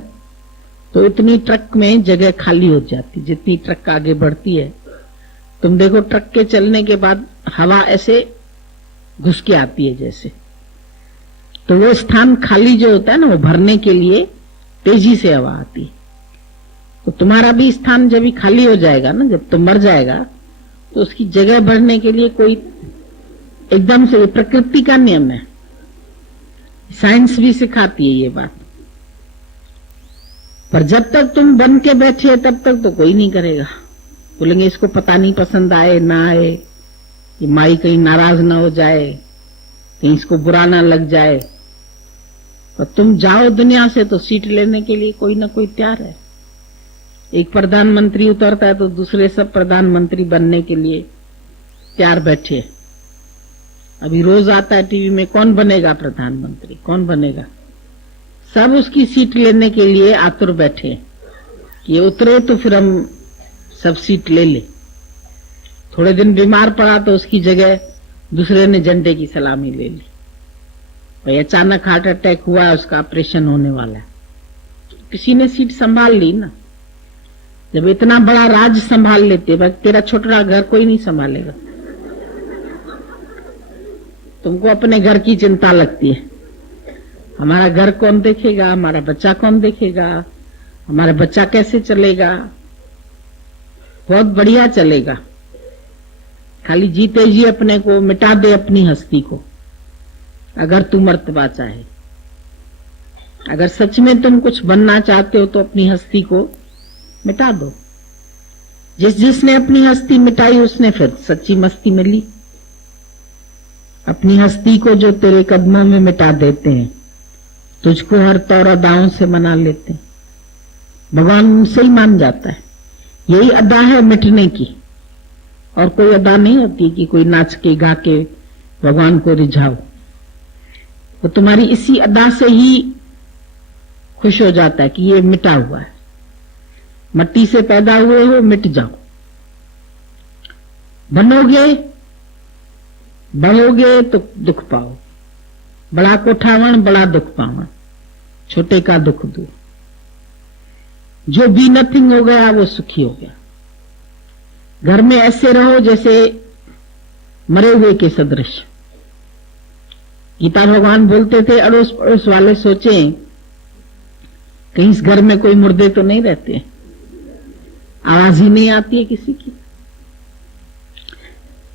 तो इतनी ट्रक में जगह खाली हो जाती, जितनी ट्रक आगे बढ़ती है। तुम देखो ट्रक के चलने के बाद हवा ऐसे घुस के आती है जैसे, तो वो स्थान खाली जो होता है ना, वो भरने के लिए तेजी से हवा आती है। तो तुम्हारा भी स्थान जब भी खाली हो जाएगा ना, जब तुम मर जाएगा, तो उसकी जगह भरने के लिए कोई एकदम से, प्रकृति का नियम है, साइंस भी सिखाती है ये बात। पर जब तक तुम बन के बैठे तब तक तो कोई नहीं करेगा। बोलेंगे इसको पता नहीं, पसंद आए ना आए, ये माई कहीं नाराज ना हो जाए, कहीं इसको बुरा ना लग जाए। पर तुम जाओ दुनिया से तो सीट लेने के लिए कोई ना कोई तैयार है। एक प्रधानमंत्री उतरता है तो दूसरे सब प्रधानमंत्री बनने के लिए तैयार बैठे। अभी रोज आता है टीवी में, कौन बनेगा प्रधानमंत्री, कौन बनेगा, सब उसकी सीट लेने के लिए आतुर बैठे। ये उतरे तो फिर हम सब सीट ले ले। थोड़े दिन बीमार पड़ा तो उसकी जगह दूसरे ने झंडे की सलामी ले ली। भाई अचानक हार्ट अटैक हुआ है, उसका ऑपरेशन होने वाला है, किसी ने सीट संभाल ली ना। जब इतना बड़ा राज संभाल लेते, भाई तेरा छोटा घर कोई नहीं संभालेगा। तुमको अपने घर की चिंता लगती है, हमारा घर कौन देखेगा, हमारा बच्चा कौन देखेगा, हमारा बच्चा कैसे चलेगा। बहुत बढ़िया चलेगा, खाली जीते जी अपने को मिटा दे, अपनी हस्ती को। अगर तू मर्तबा चाहे, अगर सच में तुम कुछ बनना चाहते हो तो अपनी हस्ती को मिटा दो। जिसने अपनी हस्ती मिटाई उसने फिर सच्ची मस्ती में ली। अपनी हस्ती को जो तेरे कदमों में मिटा देते हैं, तुझको हर तौर अदाओं से मना लेते हैं, भगवान उनसे ही मान जाता है। यही अदा है मिटने की, और कोई अदा नहीं होती कि कोई नाच के गा के भगवान को रिझाओ। वो तुम्हारी इसी अदा से ही खुश हो जाता है कि ये मिटा हुआ है। मट्टी से पैदा हुए हो, मिट जाओ। बनोगे, बढ़ोगे तो दुख पाओ। बड़ा कोठावन बड़ा दुख पावन, छोटे का दुख दूर। जो भी नथिंग हो गया वो सुखी हो गया। घर में ऐसे रहो जैसे मरे हुए के सदृश। गीता भगवान बोलते थे, अड़ोस पड़ोस वाले सोचें कहीं इस घर में कोई मुर्दे तो नहीं रहते, आवाज ही नहीं आती है किसी की,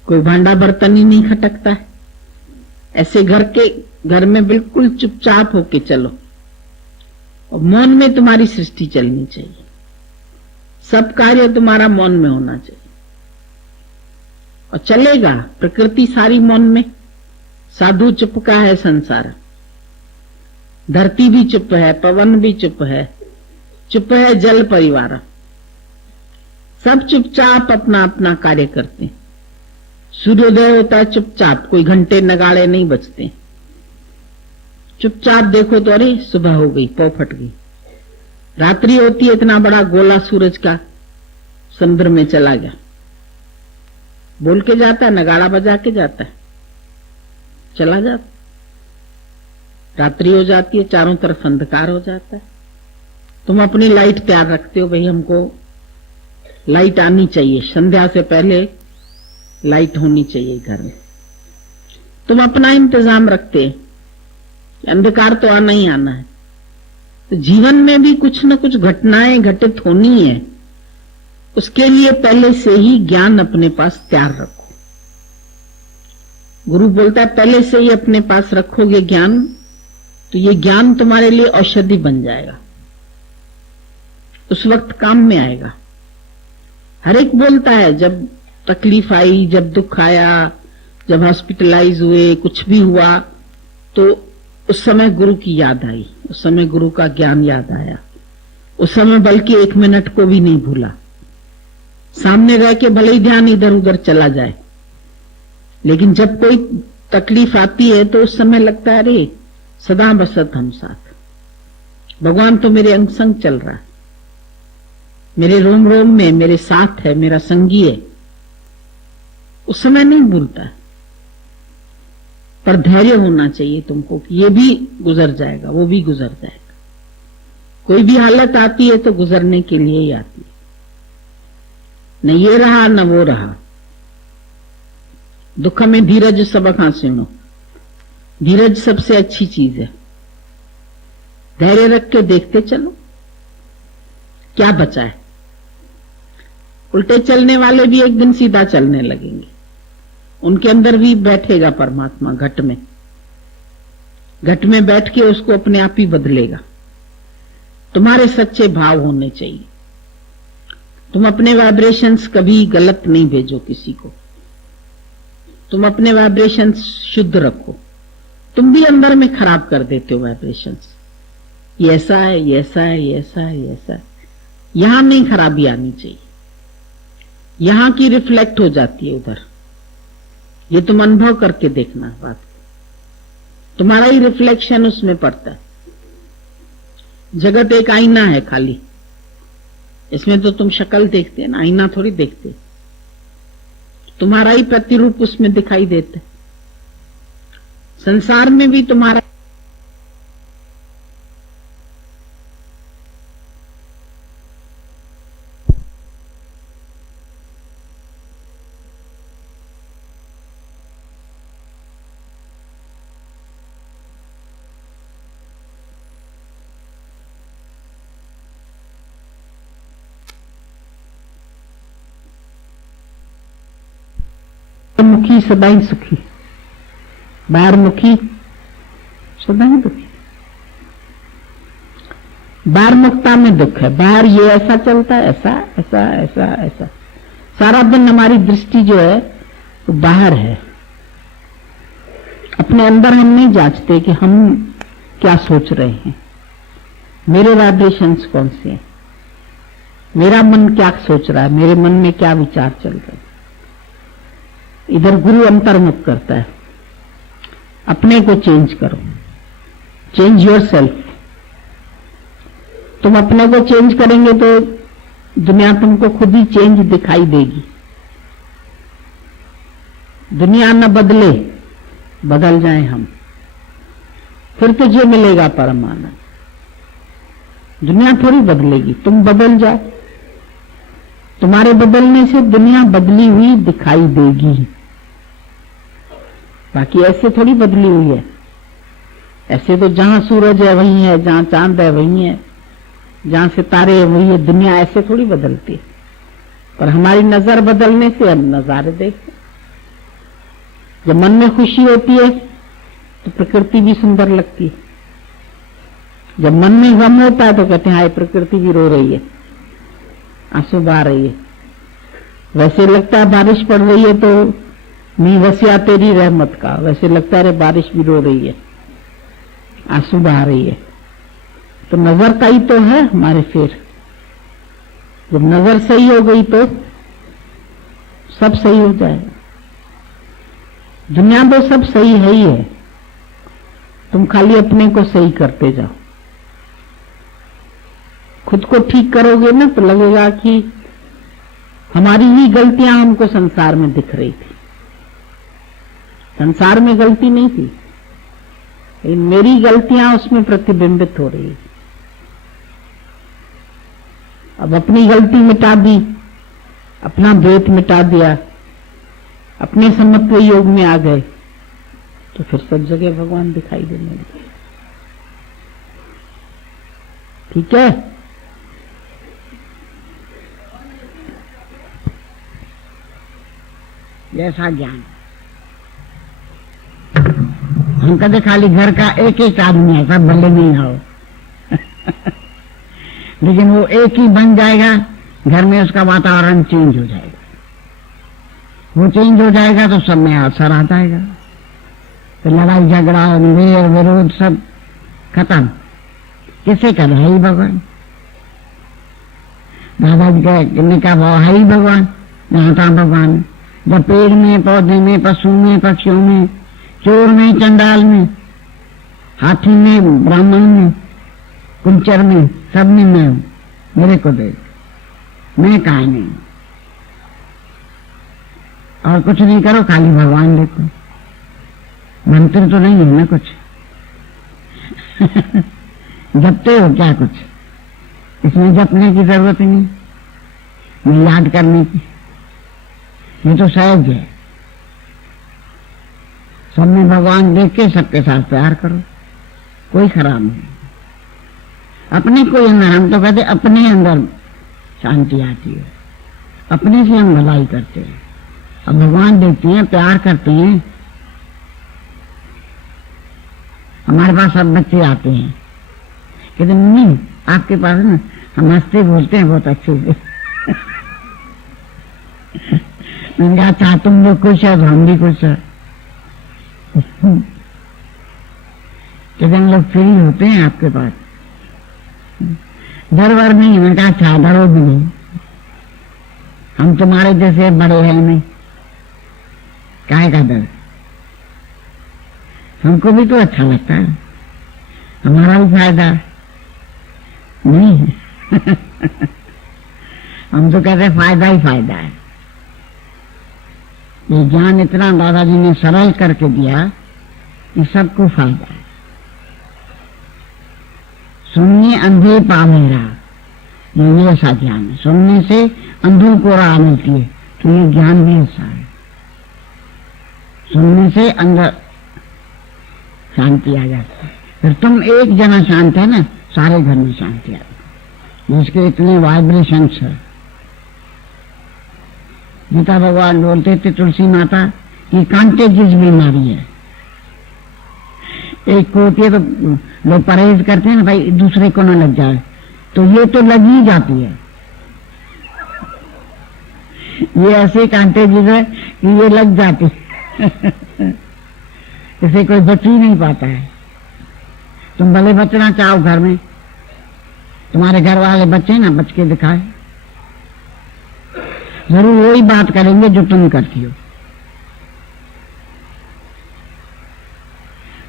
कोई भांडा बर्तन ही नहीं खटकता है। ऐसे घर में बिल्कुल चुपचाप होके चलो, और मौन में तुम्हारी सृष्टि चलनी चाहिए। सब कार्य तुम्हारा मौन में होना चाहिए, और चलेगा। प्रकृति सारी मौन में। साधु चुप का है संसार, धरती भी चुप है, पवन भी चुप है जल परिवार। सब चुपचाप अपना अपना कार्य करते हैं। सूर्योदय होता है चुपचाप, कोई घंटे नगाड़े नहीं बजते। चुपचाप देखो तो अरे सुबह हो गई, पौ फट गई। रात्रि होती है, इतना बड़ा गोला सूरज का समुद्र में चला गया। बोल के जाता है, नगाड़ा बजा के जाता है, चला जाता। रात्रि हो जाती है, चारों तरफ अंधकार हो जाता है। तुम अपनी लाइट तैयार रखते हो, भाई हमको लाइट आनी चाहिए, संध्या से पहले लाइट होनी चाहिए घर में। तुम अपना इंतजाम रखते, अंधकार तो आना ही आना है। तो जीवन में भी कुछ न कुछ घटनाएं घटित होनी है, उसके लिए पहले से ही ज्ञान अपने पास तैयार रखो। गुरु बोलता है पहले से ही अपने पास रखोगे ज्ञान, तो ये ज्ञान तुम्हारे लिए औषधि बन जाएगा, उस वक्त काम में आएगा। हर एक बोलता है जब तकलीफ आई, जब दुख आया, जब हॉस्पिटलाइज हुए, कुछ भी हुआ, तो उस समय गुरु की याद आई, उस समय गुरु का ज्ञान याद आया। उस समय बल्कि 1 मिनट को भी नहीं भूला। सामने रह के भले ही ध्यान इधर उधर चला जाए, लेकिन जब कोई तकलीफ आती है तो उस समय लगता है अरे सदा बसत हम साथ। भगवान तो मेरे अंग संग चल रहा है, मेरे रोम रोम में मेरे साथ है, मेरा संगी है। उस समय नहीं भूलता, पर धैर्य होना चाहिए तुमको कि ये भी गुजर जाएगा, वो भी गुजर जाएगा। कोई भी हालत आती है तो गुजरने के लिए ही आती है, न ये रहा न वो रहा। दुख में धीरज सबक हासिनो, धीरज सबसे अच्छी चीज है। धैर्य रख के देखते चलो क्या बचा है। उल्टे चलने वाले भी एक दिन सीधा चलने लगेंगे, उनके अंदर भी बैठेगा परमात्मा घट में। घट में बैठ के उसको अपने आप ही बदलेगा। तुम्हारे सच्चे भाव होने चाहिए। तुम अपने वाइब्रेशंस कभी गलत नहीं भेजो किसी को, तुम अपने वाइब्रेशंस शुद्ध रखो। तुम भी अंदर में खराब कर देते हो वाइब्रेशंस, ये ऐसा है, ये ऐसा है, ये ऐसा है, ये ऐसा है। यहां नहीं खराबी आनी चाहिए, यहां की रिफ्लेक्ट हो जाती है उधर। ये तुम अनुभव करके देखना बात को, तुम्हारा ही रिफ्लेक्शन उसमें पड़ता है। जगत एक आईना है खाली, इसमें तो तुम शक्ल देखते हैं ना, आईना थोड़ी देखते। तुम्हारा ही प्रतिरूप उसमें दिखाई देता है। संसार में भी तुम्हारा मुखी सदा ही सुखी, बाहर मुखी सदा ही दुखी। बाहर मुक्ता में दुख है, बाहर ये ऐसा चलता है, ऐसा ऐसा ऐसा ऐसा। सारा दिन हमारी दृष्टि जो है वो बाहर है। अपने अंदर हम नहीं जांचते कि हम क्या सोच रहे हैं, मेरे वाइब्रेशंस कौन से हैं, मेरा मन क्या सोच रहा है, मेरे मन में क्या विचार चल रहे हैं। इधर गुरु अंतर्मुख करता है। अपने को चेंज करो, चेंज योरसेल्फ। तुम अपने को चेंज करेंगे तो दुनिया तुमको खुद ही चेंज दिखाई देगी। दुनिया न बदले, बदल जाए हम, फिर तुझे मिलेगा परम आनंद। दुनिया थोड़ी बदलेगी, तुम बदल जाओ। तुम्हारे बदलने से दुनिया बदली हुई दिखाई देगी, बाकी ऐसे थोड़ी बदली हुई है। ऐसे तो जहां सूरज है वही है, जहां चांद है वही है, जहां सितारे है वही है। दुनिया ऐसे थोड़ी बदलती है, पर हमारी नजर बदलने से हम नजारे देखते। जब मन में खुशी होती है तो प्रकृति भी सुंदर लगती है। जब मन में गम होता है तो कहते हैं हाय प्रकृति भी रो रही है, आंसू बहा रही है। वैसे लगता है बारिश पड़ रही है तो मी वसिया तेरी रहमत का, वैसे लगता है बारिश भी रो रही है, आंसू बहा रही है। तो नजर का ही तो है हमारे। फिर जब नजर सही हो गई तो सब सही हो जाएगा। दुनिया तो सब सही है ही है, तुम खाली अपने को सही करते जाओ। खुद को ठीक करोगे ना तो लगेगा कि हमारी ही गलतियां हमको संसार में दिख रही थी। संसार में गलती नहीं थी, लेकिन मेरी गलतियां उसमें प्रतिबिंबित हो रही है। अब अपनी गलती मिटा दी, अपना द्वैत मिटा दिया, अपने समत्व योग में आ गए तो फिर सब जगह भगवान दिखाई देने लगे। ठीक है। जैसा ज्ञान हम कहते खाली घर का एक एक आदमी है, सब भले नहीं हो लेकिन वो एक ही बन जाएगा, घर में उसका वातावरण चेंज हो जाएगा। वो चेंज हो जाएगा तो सब में असर आ जाएगा। तो लड़ाई झगड़ा वेर विरोध सब खत्म। किसे कर है ही भगवान। दादाजी ने कहा वो है ही भगवान, यहाँ था भगवान। जब पेड़ में, पौधे में, पशु में, पक्षियों में, चोर में, चंडाल में, हाथी में, ब्राह्मण में, कुंचर में, सब में मैं हूं। मेरे को देख, मैं कहा नहीं। और कुछ नहीं करो, खाली भगवान देखो। मंत्र तो नहीं है ना कुछ। जपते हो क्या कुछ? इसमें जपने की जरूरत ही नहीं, नहीं याद करने की। ये तो सहज है। सब में भगवान देख के सबके साथ प्यार करो, कोई खराब नहीं। अपने को अंदर, हम तो कहते अपने अंदर शांति आती है, अपने से हम भलाई करते हैं। अब भगवान देखते हैं, प्यार करते हैं। हमारे पास सब बच्चे आते हैं, कहते मम्मी आपके पास ना हम हंसते बोलते हैं बहुत अच्छे से। मैंने कहा अच्छा, तुम लोग खुश है तो हम भी खुश है। कहते हम लोग फ्री होते हैं आपके पास, डर वर नहीं। मैंने कहा अच्छा, डरो भी नहीं, हम तुम्हारे जैसे बड़े हैं नहीं, काहे का डर? हमको भी तो अच्छा लगता है, हमारा भी फायदा नहीं है। हम तो कहते हैं फायदा ही फायदा है। ये ज्ञान इतना दादाजी ने सरल करके दिया कि सबको फायदा है। सुनने अंधे पामेरा, ये ऐसा ज्ञान है। सुनने से अंधों को राह मिलती है, तो ये ज्ञान भी ऐसा है। सुनने से अंदर शांति आ जाती है। फिर तुम एक जना शांत है ना, सारे घर में शांति आती है। जिसके इतने वाइब्रेशंस है। गीता भगवान बोलते थे तुलसी माता की कांटेजियस बीमारी है। एक को होती है तो लोग परहेज करते हैं ना, भाई दूसरे को न लग जाए, तो ये तो लग ही जाती है। ये ऐसे कांटेजियस है कि ये लग जाती है। इसे कोई बच ही नहीं पाता है। तुम भले बचना चाहो घर में, तुम्हारे घर वाले बच्चे ना, बच के दिखाए, जरूर वही बात करेंगे जो तुम करती हो,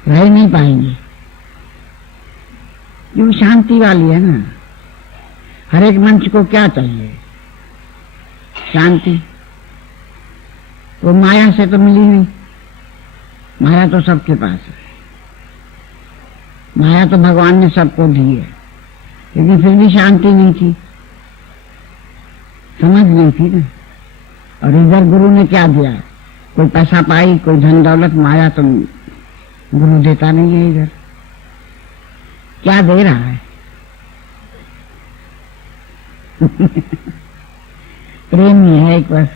रह नहीं पाएंगे। ये शांति वाली है ना। हर एक मंच को क्या चाहिए? शांति। वो माया से तो मिली नहीं, माया तो सबके पास है। माया तो भगवान ने सबको दी है, लेकिन फिर भी शांति नहीं थी, समझ नहीं थी ना। और इधर गुरु ने क्या दिया? कोई पैसा पाई, कोई धन दौलत, माया तो गुरु देता नहीं है। इधर क्या दे रहा है? प्रेम ही है एक बस।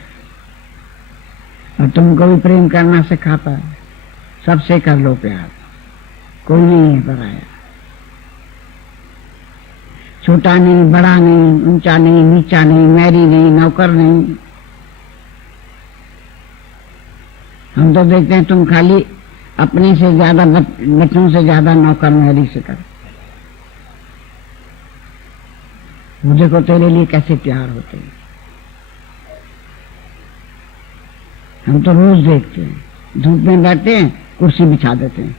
और तुमको भी प्रेम करना सिखाता है। सबसे कर लो प्यार, कोई नहीं है पराया। छोटा नहीं, बड़ा नहीं, ऊंचा नहीं, नीचा नहीं, मैरी नहीं, नौकर नहीं। हम तो देखते हैं तुम खाली अपने से ज्यादा बच्चों से ज्यादा नौकर मैरी से कर। मुझे को तेरे लिए कैसे प्यार होते हैं। हम तो रोज देखते हैं, धूप में बैठते हैं, कुर्सी बिछा देते हैं,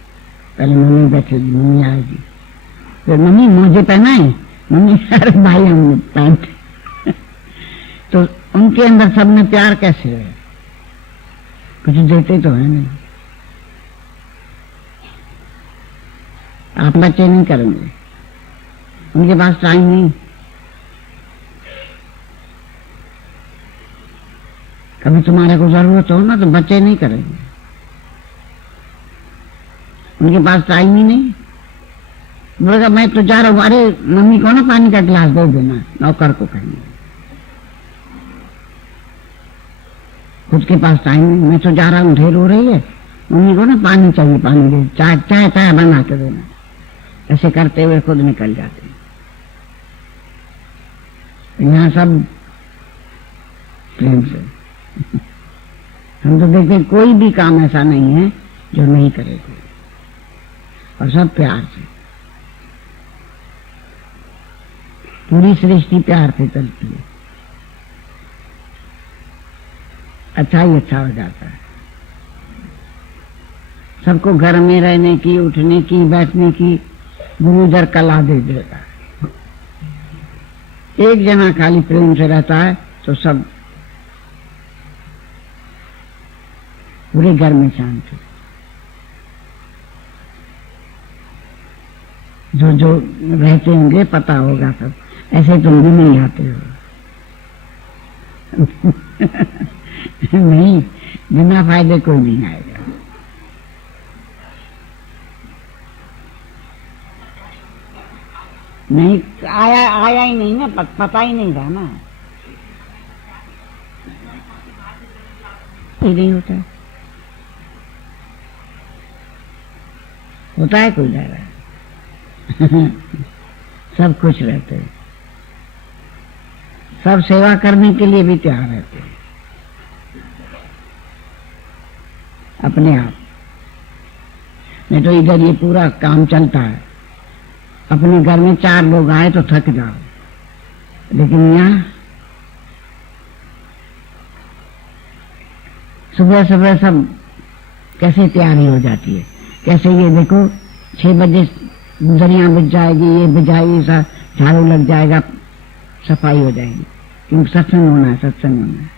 पहले मम्मी बैठेगी, मम्मी आएगी, फिर मम्मी मोजे पहना है, मम्मी अरे भाई हम पहनते। तो उनके अंदर सब में प्यार कैसे है? कुछ देते तो है नहीं। आप बच्चे नहीं करेंगे, उनके पास टाइम नहीं। कभी तुम्हारे को जरूरत हो ना तो बच्चे नहीं करेंगे, उनके पास टाइम ही नहीं। बोलेगा मैं तो जा रहा हूं, अरे मम्मी को ना पानी का गिलास दे देना, नौकर को कहेंगे। खुद के पास टाइम नहीं, मैं तो जा रहा हूं, ढेर हो रही है, मम्मी को ना पानी चाहिए, पानी दे, चाय चाय चाय बना के देना। ऐसे करते हुए खुद निकल जाते हैं। यहाँ सब प्रेम से। हम तो देखते कोई भी काम ऐसा नहीं है जो नहीं करेगा, और सब प्यार से। पूरी सृष्टि प्यार से चलती है, अच्छा ही अच्छा हो जाता है। सबको घर में रहने की, उठने की, बैठने की गुरु जर कला दे देता है। एक जना खाली प्रेम से रहता है तो सब पूरे घर में शांति। जो जो रहते होंगे पता होगा सब, ऐसे तुम भी नहीं आते हो। नहीं, बिना फायदे कोई नहीं आएगा। नहीं आया ही नहीं ना, पता ही नहीं था ना। ये नहीं होता है कोई जा रहा है। सब खुश रहते हैं, सब सेवा करने के लिए भी तैयार रहते हैं अपने आप। नहीं तो इधर ये पूरा काम चलता है, अपने घर में 4 लोग आए तो थक जाओ, लेकिन यहाँ सुबह सुबह सब कैसे तैयारी हो जाती है। कैसे ये देखो 6 बजे गुजरियां बिछ जाएगी, ये बिछाई सा झाड़ू लग जाएगा, सफाई हो जाएगी, क्योंकि सत्संग होना है, सत्संग होना है।